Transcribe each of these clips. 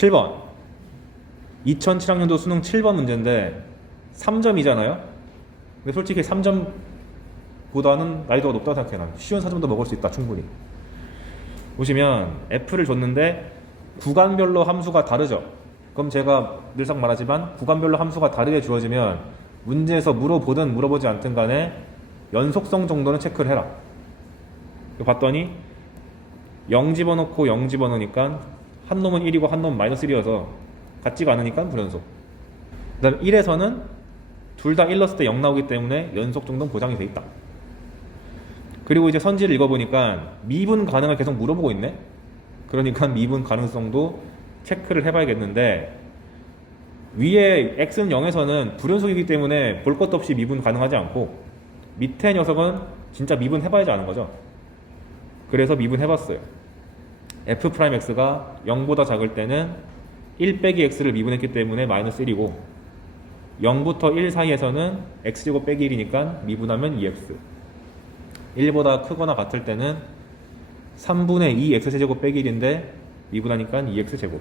7번 2007학년도 수능 7번 문제인데 3점이잖아요. 근데 솔직히 3점보다는 난이도가 높다고 생각해. 난 쉬운 4점도 먹을 수 있다 충분히. 보시면 F를 줬는데 구간별로 함수가 다르죠. 그럼 제가 늘상 말하지만 구간별로 함수가 다르게 주어지면 문제에서 물어보든 물어보지 않든 간에 연속성 정도는 체크를 해라. 봤더니 0 집어넣고 0 집어넣으니까 한 놈은 1이고 한 놈은 마이너스 1이어서 같지가 않으니까 불연속. 그 다음 1에서는 둘 다 1 넣었을 때 0 나오기 때문에 연속 정도는 보장이 돼 있다. 그리고 이제 선지를 읽어보니까 미분 가능을 계속 물어보고 있네. 그러니까 미분 가능성도 체크를 해봐야겠는데, 위에 x는 0에서는 불연속이기 때문에 볼 것도 없이 미분 가능하지 않고, 밑에 녀석은 진짜 미분 해봐야지 아는 거죠. 그래서 미분 해봤어요. f'x가 0보다 작을 때는 1 빼기 x를 미분했기 때문에 마이너스 1이고, 0부터 1 사이에서는 x제곱 빼기 1이니까 미분하면 2x. 1보다 크거나 같을 때는 3분의 2 x제곱 빼기 1인데 미분하니까 2x제곱.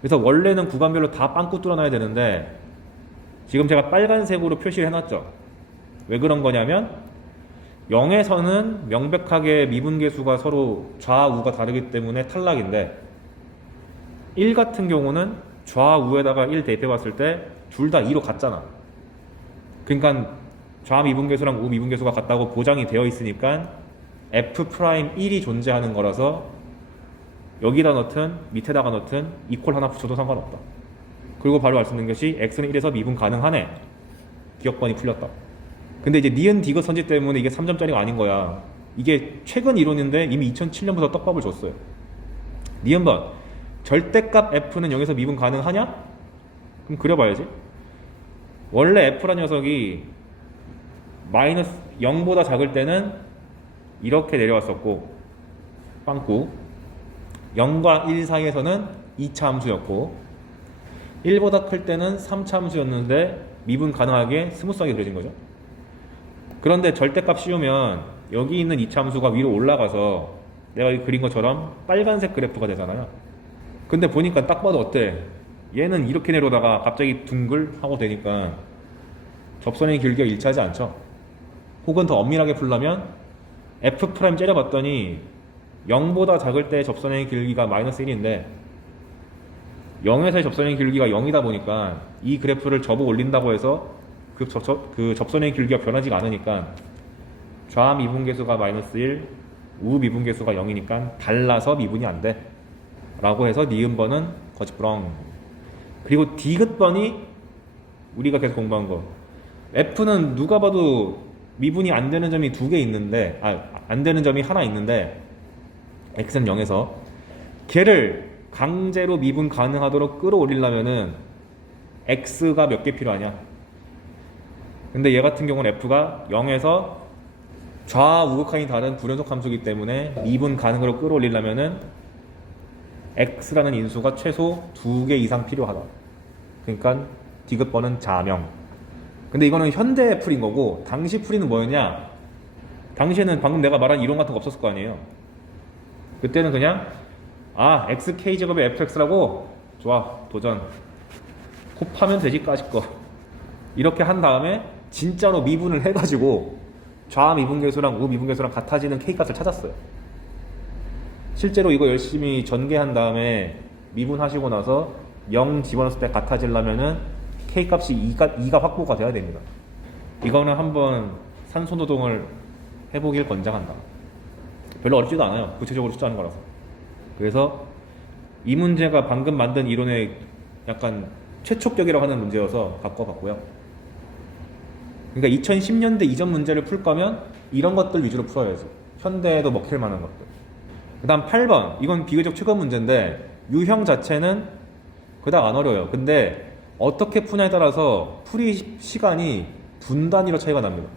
그래서 원래는 구간별로 다 빵꾸 뚫어놔야 되는데 지금 제가 빨간색으로 표시를 해놨죠. 왜 그런 거냐면 0에서는 명백하게 미분계수가 서로 좌우가 다르기 때문에 탈락인데, 1 같은 경우는 좌우에다가 1 대입해 봤을 때 둘 다 2로 같잖아. 그러니까 좌미분계수랑 우미분계수가 같다고 보장이 되어 있으니까 F'1이 존재하는 거라서 여기다 넣든 밑에다가 넣든 이퀄 하나 붙여도 상관없다. 그리고 바로 알 수 있는 것이 x는 1에서 미분 가능하네. 기억번이 풀렸다. 근데 이제 니은 디귿 선지 때문에 이게 3점짜리가 아닌 거야. 이게 최근 이론인데 이미 2007년부터 떡밥을 줬어요. 니은번 절대값 f는 0에서 미분 가능하냐? 그럼 그려봐야지. 원래 f란 녀석이 마이너스 0보다 작을 때는 이렇게 내려왔었고, 빵꾸 0과 1 사이에서는 2차 함수였고, 1보다 클 때는 3차 함수였는데 미분 가능하게 스무스하게 그려진 거죠. 그런데 절대값 씌우면 여기 있는 2차 함수가 위로 올라가서 내가 그린 것처럼 빨간색 그래프가 되잖아요. 근데 보니까 딱 봐도 어때? 얘는 이렇게 내려오다가 갑자기 둥글 하고 되니까 접선의 길이가 일치하지 않죠. 혹은 더 엄밀하게 풀려면 F' 째려봤더니 0보다 작을 때 접선의 길이가 마이너스 1인데 0에서의 접선의 길이가 0이다 보니까 이 그래프를 접어 올린다고 해서 그 접선의 길이가 변하지가 않으니까 좌미분계수가 마이너스 1, 우미분계수가 0이니까 달라서 미분이 안 돼 라고 해서 니은번은 거짓부렁. 그리고 디귿번이 우리가 계속 공부한 거, F는 누가 봐도 미분이 안 되는 점이 2개 있는데, 안 되는 점이 하나 있는데, x는 0에서 걔를 강제로 미분 가능하도록 끌어올리려면은 x가 몇 개 필요하냐? 근데 얘 같은 경우는 f가 0에서 좌우극한이 다른 불연속 함수이기 때문에 미분 가능으로 끌어올리려면은 x라는 인수가 최소 2개 이상 필요하다. 그러니까 디귿번은 자명. 근데 이거는 현대 풀인 거고, 당시 풀이는 뭐였냐? 당시에는 방금 내가 말한 이론 같은 거 없었을 거 아니에요. 그때는 그냥 xk제곱의 fx라고 좋아 도전 곱하면 되지 까짓 거 이렇게 한 다음에 진짜로 미분을 해가지고 좌미분계수랑 우미분계수랑 같아지는 k값을 찾았어요. 실제로 이거 열심히 전개한 다음에 미분하시고 나서 0 집어넣었을 때 같아지려면은 k값이 2가 확보가 돼야 됩니다. 이거는 한번 산소노동을 해보길 권장한다. 별로 어렵지도 않아요. 구체적으로 숫자하는 거라서. 그래서 이 문제가 방금 만든 이론의 약간 최초격이라고 하는 문제여서 갖고 와봤고요. 그러니까 2010년대 이전 문제를 풀 거면 이런 것들 위주로 풀어야지. 현대에도 먹힐 만한 것들. 그 다음 8번. 이건 비교적 최근 문제인데 유형 자체는 그닥 안 어려워요. 근데 어떻게 푸냐에 따라서 풀이 시간이 분 단위로 차이가 납니다.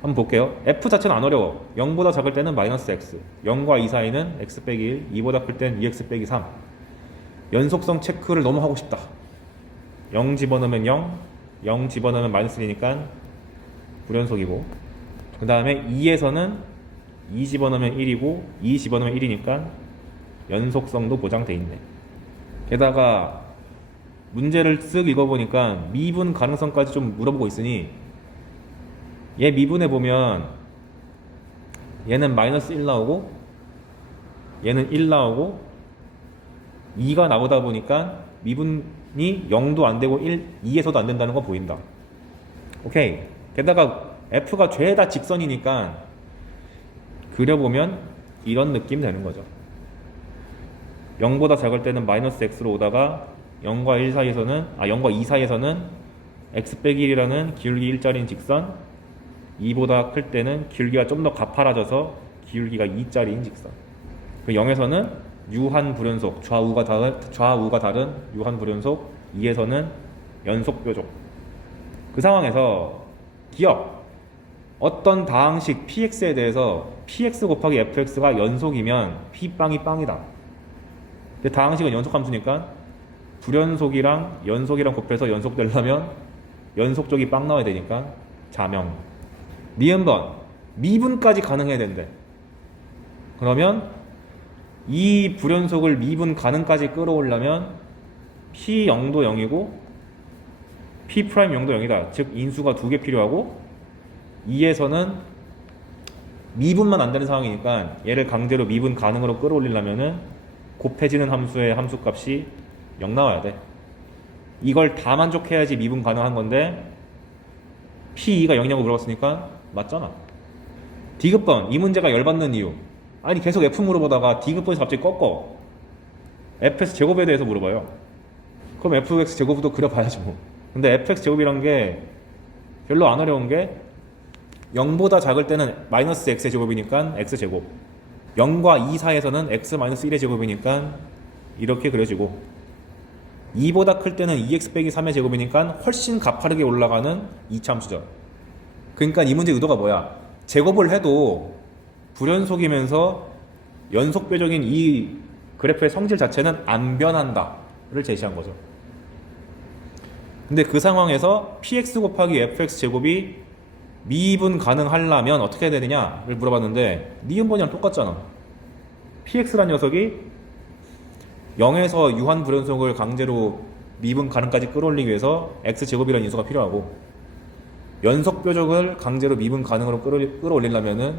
한번 볼게요. f 자체는 안 어려워. 0보다 작을 때는 마이너스 x, 0과 2 사이는 x 빼기 1, 2보다 클 때는 2x 빼기 3. 연속성 체크를 너무 하고 싶다. 0 집어넣으면 0, 0 집어넣으면 마이너스 1이니까 불연속이고, 그 다음에 2에서는 2 집어넣으면 1이고 2 집어넣으면 1이니까 연속성도 보장돼 있네. 게다가 문제를 쓱 읽어보니까 미분 가능성까지 좀 물어보고 있으니 얘 미분해 보면 얘는 마이너스 1 나오고 얘는 1 나오고 2가 나오다 보니까 미분이 0도 안 되고 2에서도 안 된다는 거 보인다. 오케이. 게다가 f가 죄다 직선이니까 그려보면 이런 느낌 되는 거죠. 0보다 작을 때는 마이너스 x로 오다가 0과 1 사이에서는 0과 2 사이에서는 x 빼기 1이라는 기울기 1짜리인 직선, 2보다 클 때는 기울기가 좀 더 가파라져서 기울기가 2짜리인 직선. 0에서는 유한 불연속, 좌우가 다른 유한 불연속, 2에서는 연속 뾰족. 그 상황에서 기억, 어떤 다항식 px에 대해서 px 곱하기 fx가 연속이면 p빵이 빵이다. 근데 다항식은 연속함수니까 불연속이랑 연속이랑 곱해서 연속되려면 연속적이 빵 나와야 되니까 자명. 니은번 미분까지 가능해야 된대. 그러면 이 불연속을 미분 가능까지 끌어오려면 p 0도 0이고 p 프라임 0도 0이다. 즉 인수가 2개 필요하고 2에서는 미분만 안 되는 상황이니까 얘를 강제로 미분 가능으로 끌어올리려면은 곱해지는 함수의 함수값이 0 나와야 돼. 이걸 다 만족해야지 미분 가능한 건데 P2가 0이냐고 물어봤으니까 맞잖아. D급번, 이 문제가 열받는 이유. 아니 계속 F 물어보다가 D급번에서 갑자기 꺾어. fx 제곱에 대해서 물어봐요. 그럼 fx 제곱도 그려봐야지 뭐. 근데 fx 제곱이란 게 별로 안 어려운 게 0보다 작을 때는 마이너스 x의 제곱이니까 x제곱, 0과 2 사이에서는 x 마이너스 1의 제곱이니까 이렇게 그려지고 2보다 클 때는 2x 빼기 3의 제곱이니까 훨씬 가파르게 올라가는 2차 함수죠. 그러니까 이 문제 의도가 뭐야? 제곱을 해도 불연속이면서 연속 뾰족인 이 그래프의 성질 자체는 안 변한다를 제시한 거죠. 근데 그 상황에서 px 곱하기 fx 제곱이 미분 가능하려면 어떻게 해야 되느냐를 물어봤는데 니은번이랑 똑같잖아. px란 녀석이 0에서 유한 불연속을 강제로 미분 가능까지 끌어올리기 위해서 x제곱이라는 인수가 필요하고 연속 뾰족을 강제로 미분 가능으로 끌어올리려면은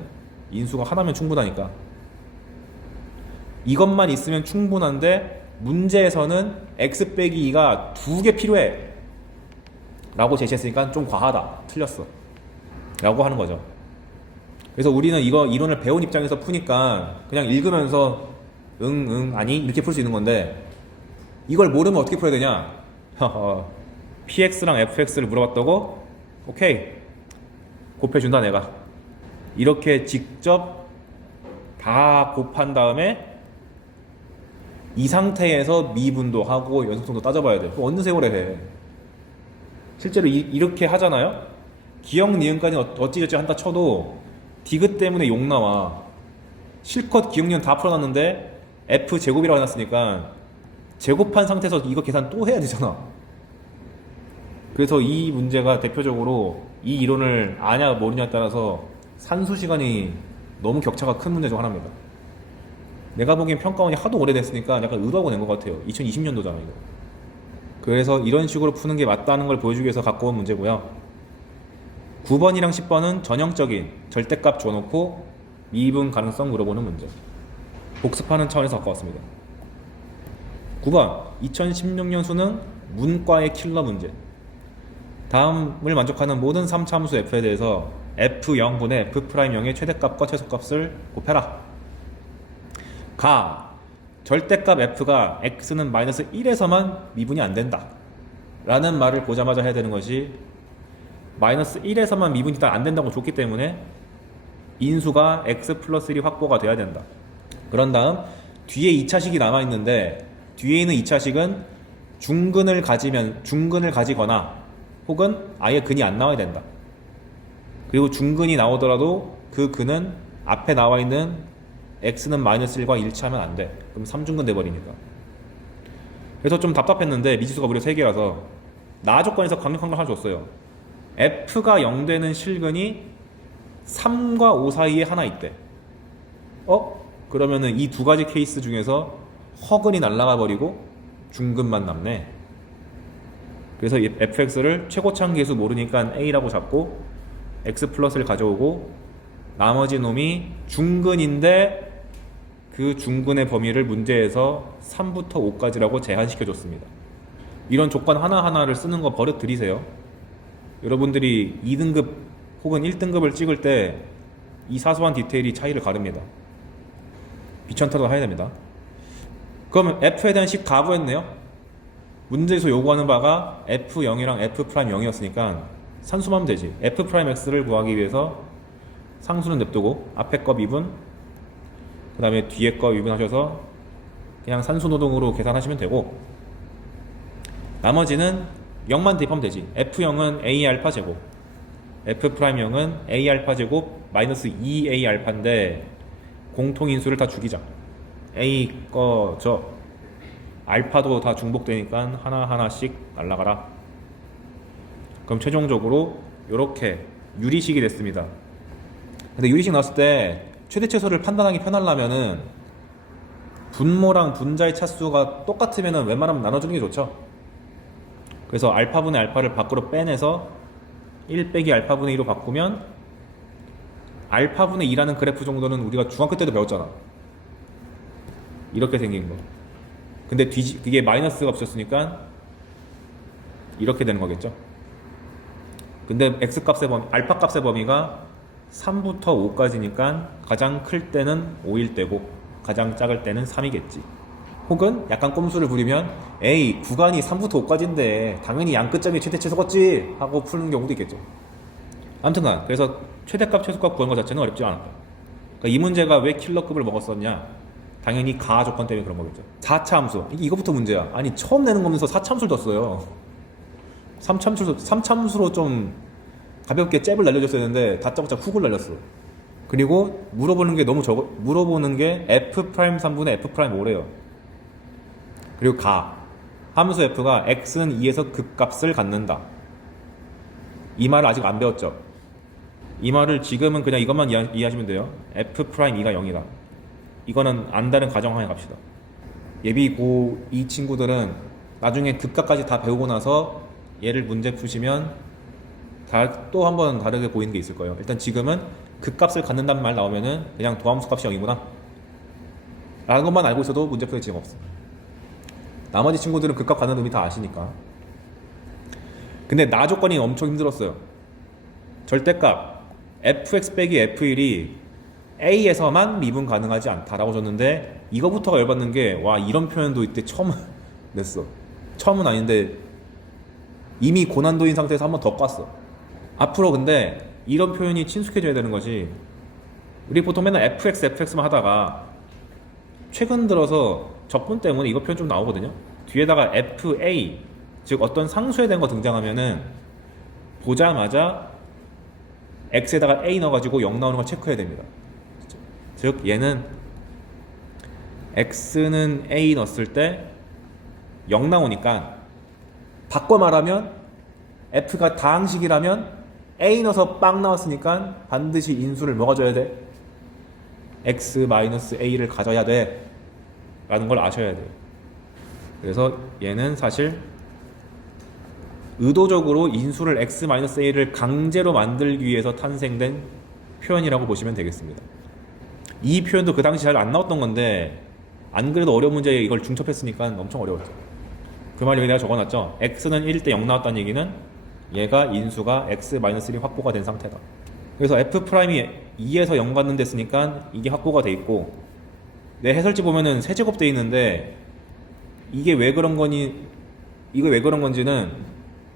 인수가 하나면 충분하니까 이것만 있으면 충분한데 문제에서는 x 빼기 2가 2개 필요해 라고 제시했으니까 좀 과하다, 틀렸어 라고 하는 거죠. 그래서 우리는 이거 이론을 배운 입장에서 푸니까 그냥 읽으면서 아니 이렇게 풀 수 있는 건데 이걸 모르면 어떻게 풀어야 되냐? px랑 fx를 물어봤다고? 오케이, 곱해준다 내가. 이렇게 직접 다 곱한 다음에 이 상태에서 미분도 하고 연속성도 따져봐야 돼. 그럼 어느 세월에 해. 실제로 이렇게 하잖아요. 기억 니은까지 어찌저찌 한다 쳐도 디귿 때문에 욕 나와. 실컷 기억 니은 다 풀어놨는데 f 제곱이라고 해놨으니까 제곱한 상태에서 이거 계산 또 해야 되잖아. 그래서 이 문제가 대표적으로 이 이론을 아냐 모르냐에 따라서 산수 시간이 너무 격차가 큰 문제 중 하나입니다. 내가 보기엔 평가원이 하도 오래됐으니까 약간 의도하고 낸 것 같아요. 2020년도잖아 이거. 그래서 이런 식으로 푸는 게 맞다는 걸 보여주기 위해서 갖고 온 문제고요. 9번이랑 10번은 전형적인 절대값 줘놓고 미분 가능성 물어보는 문제. 복습하는 차원에서 갖고 왔습니다. 9번 2016년 수능 문과의 킬러 문제. 다음을 만족하는 모든 3차 함수 f에 대해서 f0분의 f'0의 최대값과 최소값을 곱해라. 가 절대값 f가 x는 마이너스 1에서만 미분이 안 된다 라는 말을 보자마자 해야 되는 것이 마이너스 1에서만 미분이 안 된다고 줬기 때문에 인수가 x 플러스 1이 확보가 돼야 된다. 그런 다음 뒤에 2차식이 남아있는데 뒤에 있는 2차식은 중근을 가지거나 혹은 아예 근이 안 나와야 된다. 그리고 중근이 나오더라도 그 근은 앞에 나와있는 x는 마이너스 1과 일치하면 안 돼. 그럼 3중근 돼버리니까. 그래서 좀 답답했는데 미지수가 무려 3개라서 나 조건에서 강력한 걸 하나 줬어요. f가 0 되는 실근이 3과 5 사이에 하나 있대. 그러면은 이 두 가지 케이스 중에서 허근이 날아가 버리고 중근만 남네. 그래서 이 fx를 최고차항 계수 모르니까 a라고 잡고 x 플러스를 가져오고 나머지 놈이 중근인데 그 중근의 범위를 문제에서 3부터 5까지라고 제한시켜줬습니다. 이런 조건 하나하나를 쓰는 거 버릇 들이세요. 여러분들이 2등급 혹은 1등급을 찍을 때 이 사소한 디테일이 차이를 가릅니다. 귀찮다고 해야 됩니다. 그러면 f에 대한 식 다 구했네요. 문제에서 요구하는 바가 f0이랑 f'0이었으니까 산수하면 되지. f'x를 구하기 위해서 상수는 냅두고 앞에 거 미분 그 다음에 뒤에 거 미분하셔서 그냥 산수노동으로 계산하시면 되고, 나머지는 0만 대입하면 되지. f0은 a 알파 제곱, f'0은 a 알파 제곱 마이너스 2a 알파인데 공통인수를 다 죽이자. a 거 알파도 다 중복되니까 하나하나씩 날라가라. 그럼 최종적으로 이렇게 유리식이 됐습니다. 근데 유리식 나왔을 때 최대최소를 판단하기 편하려면은 분모랑 분자의 차수가 똑같으면은 웬만하면 나눠주는 게 좋죠. 그래서 알파분의 알파를 밖으로 빼내서 1 빼기 알파분의 2로 바꾸면 알파분의 2라는 그래프 정도는 우리가 중학교 때도 배웠잖아. 이렇게 생긴 거. 근데 그게 마이너스가 붙였으니까 이렇게 되는 거겠죠. 근데 x값의 범위, 알파 값의 범위가 3부터 5까지니까 가장 클 때는 5일 때고 가장 작을 때는 3이겠지. 혹은 약간 꼼수를 부리면 에이 구간이 3부터 5까지인데 당연히 양 끝점이 최대 최소겠지 하고 푸는 경우도 있겠죠. 아무튼간 그래서 최대값 최소값 구하는 것 자체는 어렵지 않았다. 그러니까 이 문제가 왜 킬러급을 먹었었냐, 당연히 가하 조건 때문에 그런 거겠죠. 4차 함수, 이거부터 문제야. 아니 처음 내는 거면서 4차 함수를 뒀어요. 3차 함수로 좀 가볍게 잽을 날려줬어야 했는데 다짜고짜 훅을 날렸어. 그리고 물어보는 게 너무 적어. 물어보는 게 f'3분의 f'5래요. 그리고 함수 f가 x는 2에서 극값을 갖는다. 이 말을 아직 안 배웠죠. 이 말을 지금은 그냥 이것만 이해하시면 돼요. f'2가 0이다. 이거는 안다는 가정하에 갑시다. 예비 고2 친구들은 나중에 극값까지 다 배우고 나서 얘를 문제 푸시면 또 한 번 다르게 보이는 게 있을 거예요. 일단 지금은 극값을 갖는다는 말 나오면은 그냥 도함수 값이 0이구나 라는 것만 알고 있어도 문제 풀 지금 없어. 나머지 친구들은 극값 갖는 의미 다 아시니까. 근데 나 조건이 엄청 힘들었어요. 절대값 fx 빼기 f1이 a에서만 미분 가능하지 않다라고 줬는데 이거부터가 열받는 게, 와 이런 표현도 이때 처음 냈어. 처음은 아닌데 이미 고난도인 상태에서 한 번 더 깠어. 앞으로 근데 이런 표현이 친숙해져야 되는 거지. 우리 보통 맨날 fx만 하다가 최근 들어서 적분 때문에 이거 표현 좀 나오거든요. 뒤에다가 fa, 즉 어떤 상수에 대한 거 등장하면은 보자마자 x에다가 a 넣어가지고 0 나오는 걸 체크해야 됩니다. 즉 얘는 x는 a 넣었을 때 0 나오니까 바꿔 말하면 f가 다항식이라면 a 넣어서 빵 나왔으니까 반드시 인수를 뭐가 줘야 돼? x-a를 가져야 돼 라는 걸 아셔야 돼요. 그래서 얘는 사실 의도적으로 인수를 x-a를 강제로 만들기 위해서 탄생된 표현이라고 보시면 되겠습니다. 이 표현도 그 당시 잘 안 나왔던 건데 안 그래도 어려운 문제에 이걸 중첩했으니까 엄청 어려웠죠. 그 말 여기 내가 적어놨죠. x는 1대 0 나왔다는 얘기는 얘가 인수가 x-1이 확보가 된 상태다. 그래서 f'이 2에서 0 갖는 데 쓰니까 이게 확보가 돼 있고, 내 해설지 보면은 세제곱 돼 있는데 이게 왜 그런 건지는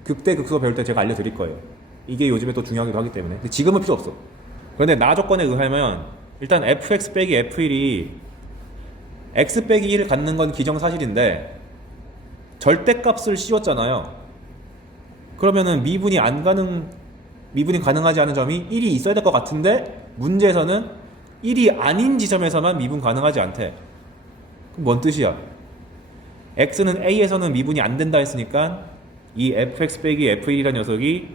극대 극소 배울 때 제가 알려드릴 거예요. 이게 요즘에 또 중요하기도 하기 때문에. 근데 지금은 필요 없어. 그런데 나 조건에 의하면 일단 fx 빼기 f1이 x 빼기 1을 갖는 건 기정사실인데 절대값을 씌웠잖아요. 그러면은 미분이 가능하지 않은 점이 1이 있어야 될 것 같은데 문제에서는 1이 아닌 지점에서만 미분 가능하지 않대. 그럼 뭔 뜻이야? x는 a에서는 미분이 안 된다 했으니까 이 fx 빼기 f1이라는 녀석이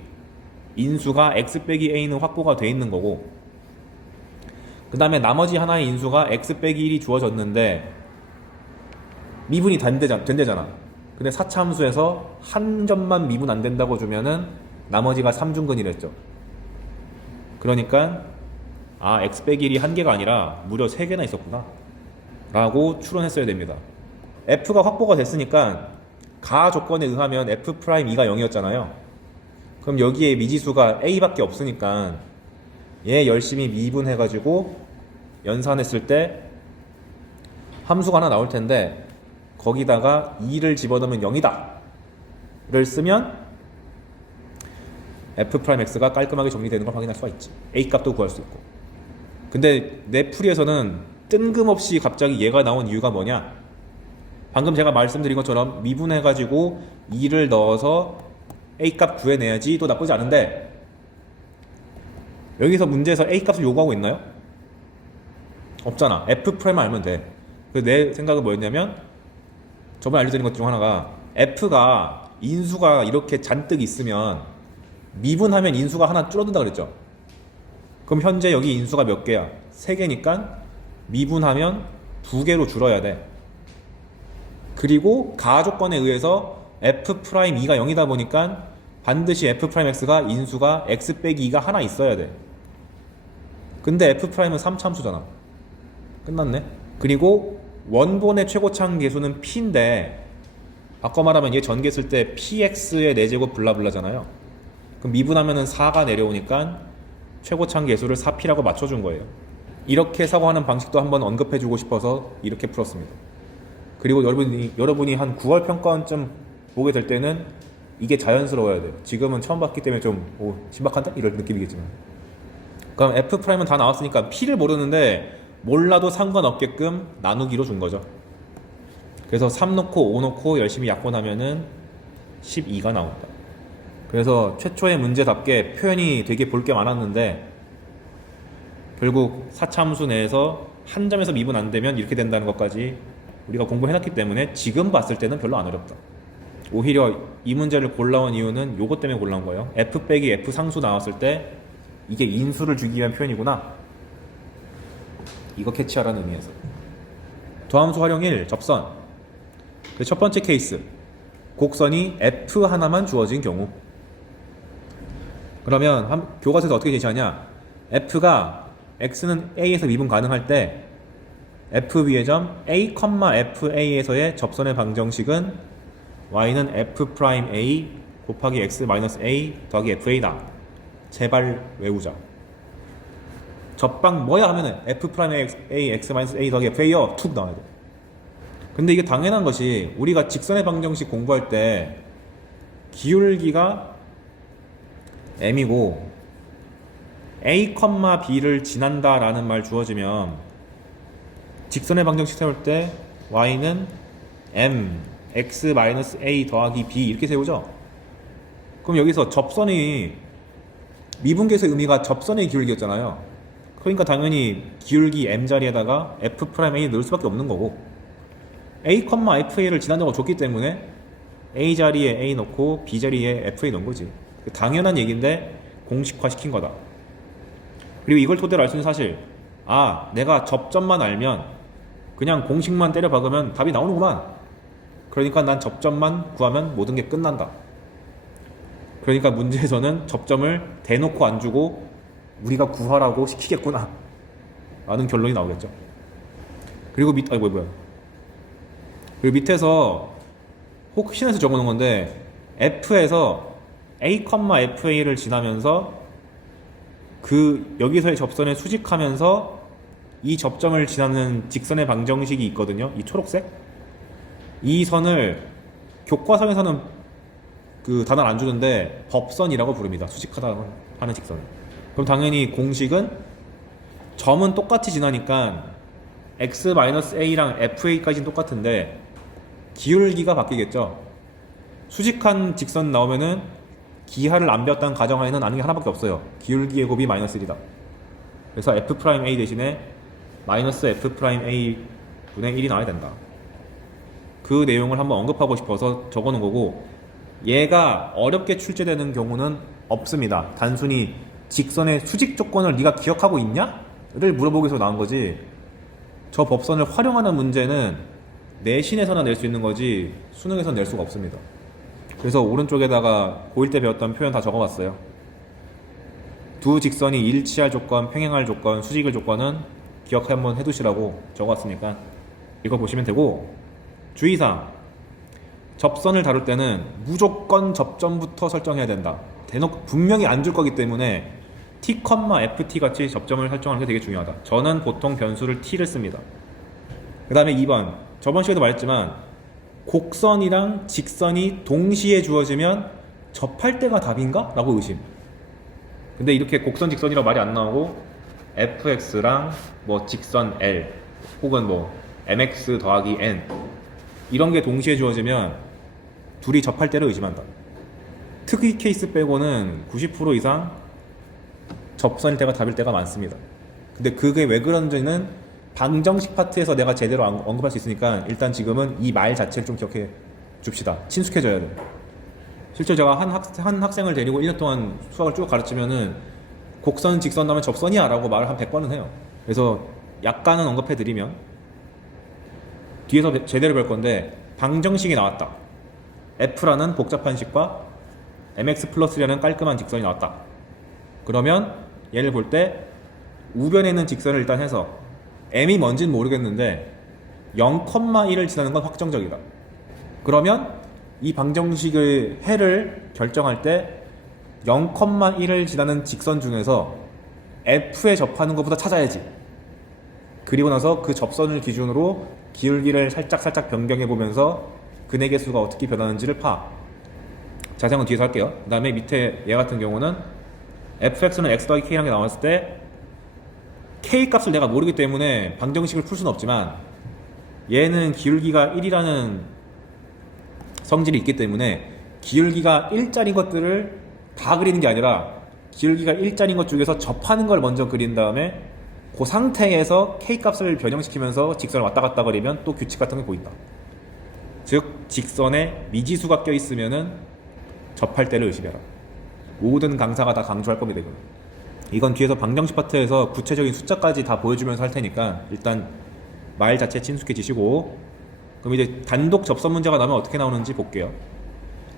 인수가 x 빼기 a는 확보가 돼 있는 거고, 그 다음에 나머지 하나의 인수가 x 빼기 1이 주어졌는데 미분이 된대잖아. 근데 4차 함수에서 한 점만 미분 안 된다고 주면은 나머지가 3중근이랬죠. 그러니까 x 빼기 1이 한 개가 아니라 무려 3개나 있었구나 라고 추론했어야 됩니다. f가 확보가 됐으니까 가 조건에 의하면 f'2가 0이었잖아요. 그럼 여기에 미지수가 a밖에 없으니까 얘 열심히 미분해가지고 연산했을 때 함수가 하나 나올 텐데 거기다가 2를 집어넣으면 0이다 를 쓰면 f'x가 깔끔하게 정리되는 걸 확인할 수가 있지. a 값도 구할 수 있고. 근데 내 풀이에서는 뜬금없이 갑자기 얘가 나온 이유가 뭐냐, 방금 제가 말씀드린 것처럼 미분해가지고 2를 넣어서 a 값 구해내야지 또 나쁘지 않은데 여기서 문제에서 a 값을 요구하고 있나요? 없잖아. f'만 알면 돼. 내 생각은 뭐였냐면 저번에 알려드린 것 중 하나가 f가 인수가 이렇게 잔뜩 있으면 미분하면 인수가 하나 줄어든다 그랬죠. 그럼 현재 여기 인수가 몇 개야? 3개니까 미분하면 2개로 줄어야 돼. 그리고 가 조건에 의해서 f'2가 0이다 보니까 반드시 f'x가 인수가 x 빼기 2가 하나 있어야 돼. 근데 f'은 3참수잖아. 끝났네. 그리고 원본의 최고차항 계수는 p인데 바꿔 말하면 얘 전개 쓸 때 px의 4제곱 블라블라잖아요. 그럼 미분하면은 4가 내려오니까 최고차항 계수를 4p라고 맞춰준 거예요. 이렇게 사고하는 방식도 한번 언급해주고 싶어서 이렇게 풀었습니다. 그리고 여러분이 한 9월 평가원쯤 보게 될 때는 이게 자연스러워야 돼요. 지금은 처음 봤기 때문에 좀 신박한데? 이럴 느낌이겠지만. 그럼 f'은 다 나왔으니까 p를 모르는데 몰라도 상관없게끔 나누기로 준 거죠. 그래서 3 놓고 5 놓고 열심히 약분하면은 12가 나온다. 그래서 최초의 문제답게 표현이 되게 볼 게 많았는데 결국 4차 함수 내에서 한 점에서 미분 안 되면 이렇게 된다는 것까지 우리가 공부해놨기 때문에 지금 봤을 때는 별로 안 어렵다. 오히려 이 문제를 골라온 이유는 요것 때문에 골라온 거예요. f 빼기 f 상수 나왔을 때 이게 인수를 주기 위한 표현이구나, 이거 캐치하라는 의미에서. 도함수 활용 1, 접선. 첫 번째 케이스, 곡선이 f 하나만 주어진 경우. 그러면 교과서에서 어떻게 제시하냐, f가 x는 a에서 미분 가능할 때 f 위의 점 a, fa에서의 접선의 방정식은 y는 f'a 곱하기 x a 더하기 fa다. 제발 외우자. 접방 뭐야 하면은 f'a x a 더하기 fa요 툭 나와야 돼. 근데 이게 당연한 것이 우리가 직선의 방정식 공부할 때 기울기가 m이고 a, b를 지난다 라는 말 주어지면 직선의 방정식 세울 때 y는 m x-a 더하기 b 이렇게 세우죠. 그럼 여기서 접선이 미분계수의 의미가 접선의 기울기였잖아요. 그러니까 당연히 기울기 m 자리에다가 f'a를 넣을 수밖에 없는 거고, a, fa를 지난다고 줬기 때문에 a 자리에 a 넣고 b 자리에 fa 넣은 거지. 당연한 얘기인데 공식화 시킨 거다. 그리고 이걸 토대로 알 수 있는 사실, 내가 접점만 알면 그냥 공식만 때려 박으면 답이 나오는구만. 그러니까 난 접점만 구하면 모든 게 끝난다. 그러니까 문제에서는 접점을 대놓고 안 주고 우리가 구하라고 시키겠구나 라는 결론이 나오겠죠. 그리고 그리고 밑에서 혹시나해서 적어놓은 건데 f에서 a, fa를 지나면서 여기서의 접선에 수직하면서 이 접점을 지나는 직선의 방정식이 있거든요. 이 초록색, 이 선을 교과서에서는 단어를 안 주는데 법선이라고 부릅니다. 수직하다 하는 직선을. 그럼 당연히 공식은 점은 똑같이 지나니까 x-a랑 fa까지는 똑같은데 기울기가 바뀌겠죠. 수직한 직선 나오면은 기하를 안 배웠다는 가정하에는 아는 게 하나밖에 없어요. 기울기의 곱이 -1이다. 그래서 f'a 대신에 -f'a 분의 1이 나와야 된다. 그 내용을 한번 언급하고 싶어서 적어놓은 거고, 얘가 어렵게 출제되는 경우는 없습니다. 단순히 직선의 수직 조건을 네가 기억하고 있냐? 를 물어보기 위해서 나온 거지, 저 법선을 활용하는 문제는 내신에서나 낼 수 있는 거지 수능에서 낼 수가 없습니다. 그래서 오른쪽에다가 고1 때 배웠던 표현 다 적어봤어요. 두 직선이 일치할 조건, 평행할 조건, 수직일 조건은 기억 한번 해두시라고 적어왔으니까 읽어보시면 되고, 주의사항, 접선을 다룰 때는 무조건 접점부터 설정해야 된다. 대놓고 분명히 안 줄 거기 때문에 t, ft 같이 접점을 설정하는 게 되게 중요하다. 저는 보통 변수를 t를 씁니다. 그 다음에 2번, 저번 시간에도 말했지만 곡선이랑 직선이 동시에 주어지면 접할 때가 답인가? 라고 의심. 근데 이렇게 곡선 직선이라고 말이 안 나오고 fx랑 뭐 직선 l 혹은 뭐 mx 더하기 n 이런 게 동시에 주어지면 둘이 접할 때를 의심한다. 특이 케이스 빼고는 90% 이상 접선일 때가 답일 때가 많습니다. 근데 그게 왜 그런지는 방정식 파트에서 내가 제대로 언급할 수 있으니까 일단 지금은 이 말 자체를 좀 기억해 줍시다. 친숙해져야 돼. 실제 제가 한 학생을 데리고 1년 동안 수학을 쭉 가르치면은 곡선, 직선 나면 접선이야 라고 말을 한 100번은 해요. 그래서 약간은 언급해 드리면 뒤에서 제대로 볼 건데, 방정식이 나왔다. F라는 복잡한 식과 mx 플러스라는 깔끔한 직선이 나왔다. 그러면 얘를 볼 때 우변에 있는 직선을 일단 해서 m이 뭔지는 모르겠는데 0,1을 지나는 건 확정적이다. 그러면 이 방정식의 해를 결정할 때 0,1을 지나는 직선 중에서 F에 접하는 것부터 찾아야지. 그리고 나서 그 접선을 기준으로 기울기를 살짝 변경해 보면서 근의 개수가 어떻게 변하는지를 파. 자세한 건 뒤에서 할게요. 그 다음에 밑에 얘 같은 경우는 fx는 x 더하기 k라는 게 나왔을 때 k 값을 내가 모르기 때문에 방정식을 풀 수는 없지만 얘는 기울기가 1이라는 성질이 있기 때문에 기울기가 1짜리 것들을 다 그리는 게 아니라 기울기가 1짜리인 것 중에서 접하는 걸 먼저 그린 다음에 그 상태에서 k 값을 변형시키면서 직선을 왔다 갔다 그리면 또 규칙 같은 게 보인다. 즉 직선에 미지수가 껴있으면은 접할 때를 의심해라. 모든 강사가 다 강조할 겁니다. 이건 뒤에서 방정식 파트에서 구체적인 숫자까지 다 보여주면서 할 테니까 일단 말 자체 친숙해지시고, 그럼 이제 단독 접선 문제가 나오면 어떻게 나오는지 볼게요.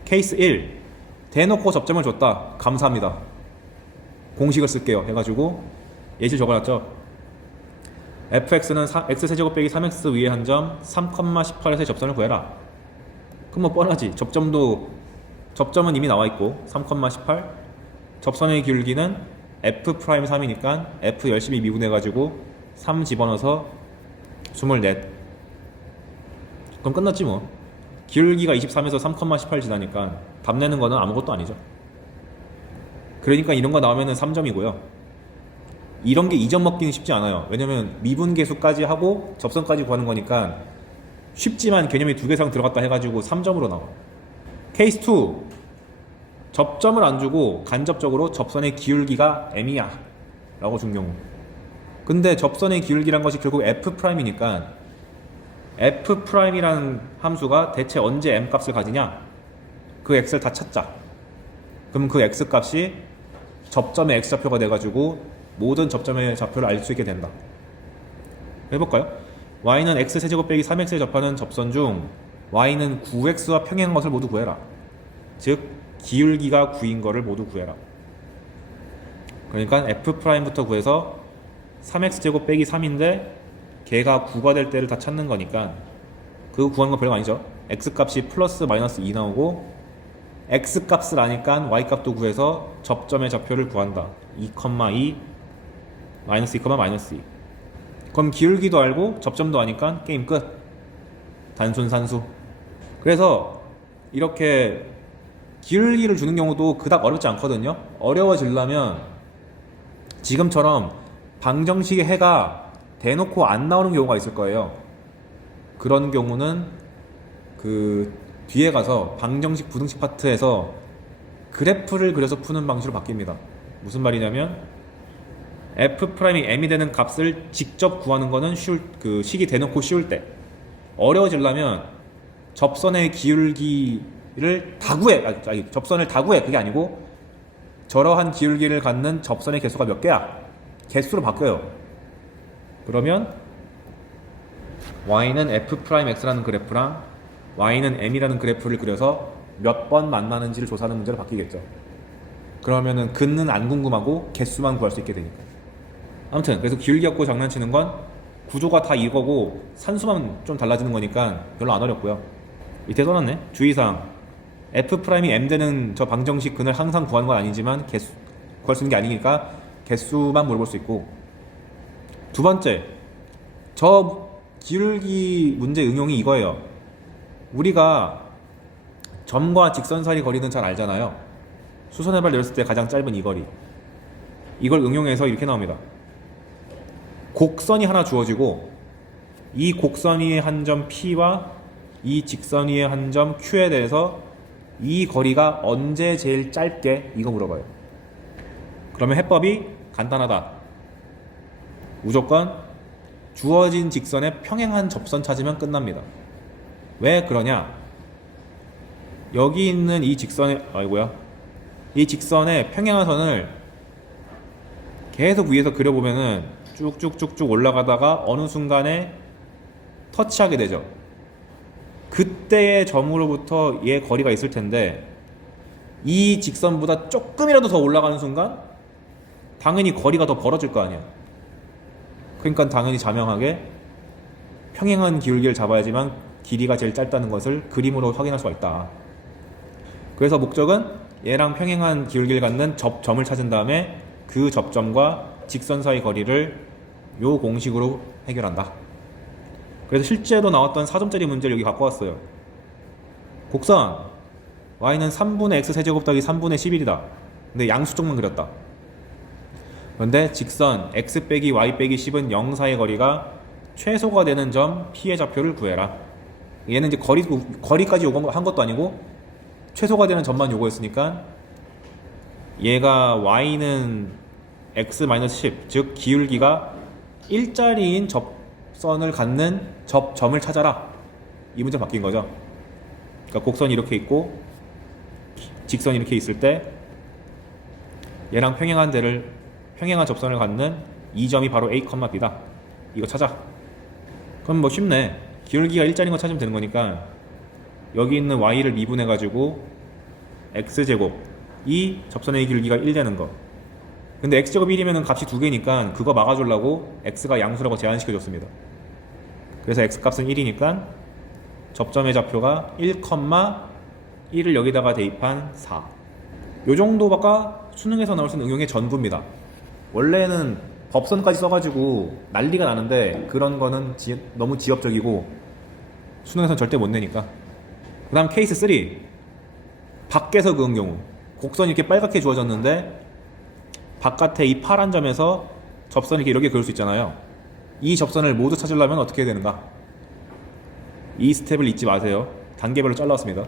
케이스 1, 대놓고 접점을 줬다. 감사합니다. 공식을 쓸게요 해가지고 예시 적어놨죠. fx는 x세제곱 빼기 3x 위에 한 점 3,18에서의 접선을 구해라. 그럼 뭐 뻔하지. 접점은 이미 나와있고 3,18, 접선의 기울기는 f'3이니까 f 열심히 미분해가지고 3 집어넣어서 24. 그럼 끝났지 뭐. 기울기가 23에서 3,18 지나니까 답 내는 거는 아무것도 아니죠. 그러니까 이런 거 나오면은 3점이고요. 이런 게 2점 먹기는 쉽지 않아요. 왜냐면 미분계수까지 하고 접선까지 구하는 거니까 쉽지만 개념이 2개 이상 들어갔다 해가지고 3점으로 나와. 케이스 2, 접점을 안 주고 간접적으로 접선의 기울기가 m이야 라고 준 경우. 근데 접선의 기울기란 것이 결국 f'이니까 f'이라는 함수가 대체 언제 m 값을 가지냐? 그 x를 다 찾자. 그럼 그 x 값이 접점의 x좌표가 돼가지고 모든 접점의 좌표를 알 수 있게 된다. 해볼까요? y는 x세제곱 빼기 3x에 접하는 접선 중 y는 9x와 평행한 것을 모두 구해라. 즉 기울기가 9인 거를 모두 구해라. 그러니까 f'부터 구해서 3x제곱 빼기 3인데 걔가 9가 될 때를 다 찾는 거니까 그거 구하는 건 별거 아니죠. x값이 플러스 마이너스 2 나오고 x값을 아니까 y값도 구해서 접점의 좌표를 구한다. 2,2 마이너스 2, 마이너스 2. 그럼 기울기도 알고 접점도 아니까 게임 끝. 단순 산수. 그래서 이렇게 기울기를 주는 경우도 그닥 어렵지 않거든요. 어려워지려면 지금처럼 방정식의 해가 대놓고 안 나오는 경우가 있을 거예요. 그런 경우는 그 뒤에 가서 방정식 부등식 파트에서 그래프를 그려서 푸는 방식으로 바뀝니다. 무슨 말이냐면 f'이 m이 되는 값을 직접 구하는 거는 그 식이 대놓고 쉬울 때, 어려워지려면 접선의 기울기를 다 구해. 아니, 접선을 다 구해. 그게 아니고 저러한 기울기를 갖는 접선의 개수가 몇 개야? 개수로 바뀌어요. 그러면 y는 f'x라는 그래프랑 y는 m이라는 그래프를 그려서 몇 번 만나는지를 조사하는 문제로 바뀌겠죠. 그러면은 근은 안 궁금하고 개수만 구할 수 있게 되니까. 아무튼 그래서 기울기 갖고 장난치는 건 구조가 다 이거고 산수만 좀 달라지는 거니까 별로 안 어렵고요. 밑에 써놨네. 주의사항. f'이 m 되는 저 방정식 근을 항상 구하는 건 아니지만 개수 구할 수 있는 게 아니니까 개수만 물어볼 수 있고. 두 번째, 저 기울기 문제 응용이 이거예요. 우리가 점과 직선 사이 거리는 잘 알잖아요. 수선의 발 열었을 때 가장 짧은 이 거리. 이걸 응용해서 이렇게 나옵니다. 곡선이 하나 주어지고 이 곡선 위의 한 점 P와 이 직선 위의 한 점 Q에 대해서 이 거리가 언제 제일 짧게 이거 물어봐요. 그러면 해법이 간단하다. 무조건 주어진 직선에 평행한 접선 찾으면 끝납니다. 왜 그러냐? 여기 있는 이 직선에 이 직선의 평행한 선을 계속 위에서 그려보면은 쭉쭉쭉쭉 올라가다가 어느 순간에 터치하게 되죠. 그때의 점으로부터 얘 거리가 있을 텐데 이 직선보다 조금이라도 더 올라가는 순간 당연히 거리가 더 벌어질 거 아니야. 그러니까 당연히 자명하게 평행한 기울기를 잡아야지만 길이가 제일 짧다는 것을 그림으로 확인할 수가 있다. 그래서 목적은 얘랑 평행한 기울기를 갖는 접점을 찾은 다음에 그 접점과 직선 사이 거리를 요 공식으로 해결한다. 그래서 실제로 나왔던 4점짜리 문제를 여기 갖고 왔어요. 곡선 y는 3분의 x 세제곱 더하기 3분의 11이다. 근데 양수 쪽만 그렸다. 그런데 직선 x 빼기 y 빼기 10은 0 사이의 거리가 최소가 되는 점 P의 좌표를 구해라. 얘는 이제 거리까지 요구한 것도 아니고 최소가 되는 점만 요구했으니까 얘가 y는 x-10, 즉 기울기가 1짜리인 접선을 갖는 접점을 찾아라. 이 문제 바뀐 거죠. 그러니까 곡선이 이렇게 있고 직선이 이렇게 있을 때 얘랑 평행한 접선을 갖는 이 점이 바로 A, B다. 이거 찾아. 그럼 뭐 쉽네. 기울기가 1짜리인 거 찾으면 되는 거니까 여기 있는 y를 미분해 가지고 x제곱 이 접선의 기울기가 1 되는 거. 근데 x제곱 1이면 값이 두 개니까 그거 막아주려고 x가 양수라고 제한시켜 줬습니다. 그래서 x값은 1이니까 접점의 좌표가 1,1을 여기다가 대입한 4. 요 정도가 수능에서 나올 수 있는 응용의 전부입니다. 원래는 법선까지 써가지고 난리가 나는데 그런 거는 너무 지엽적이고 수능에서는 절대 못 내니까. 그 다음 케이스 3. 밖에서 그은 경우 곡선이 이렇게 빨갛게 주어졌는데 바깥에 이 파란 점에서 접선이 이렇게 그을 수 있잖아요. 이 접선을 모두 찾으려면 어떻게 해야 되는가? 이 스텝을 잊지 마세요. 단계별로 잘라왔습니다.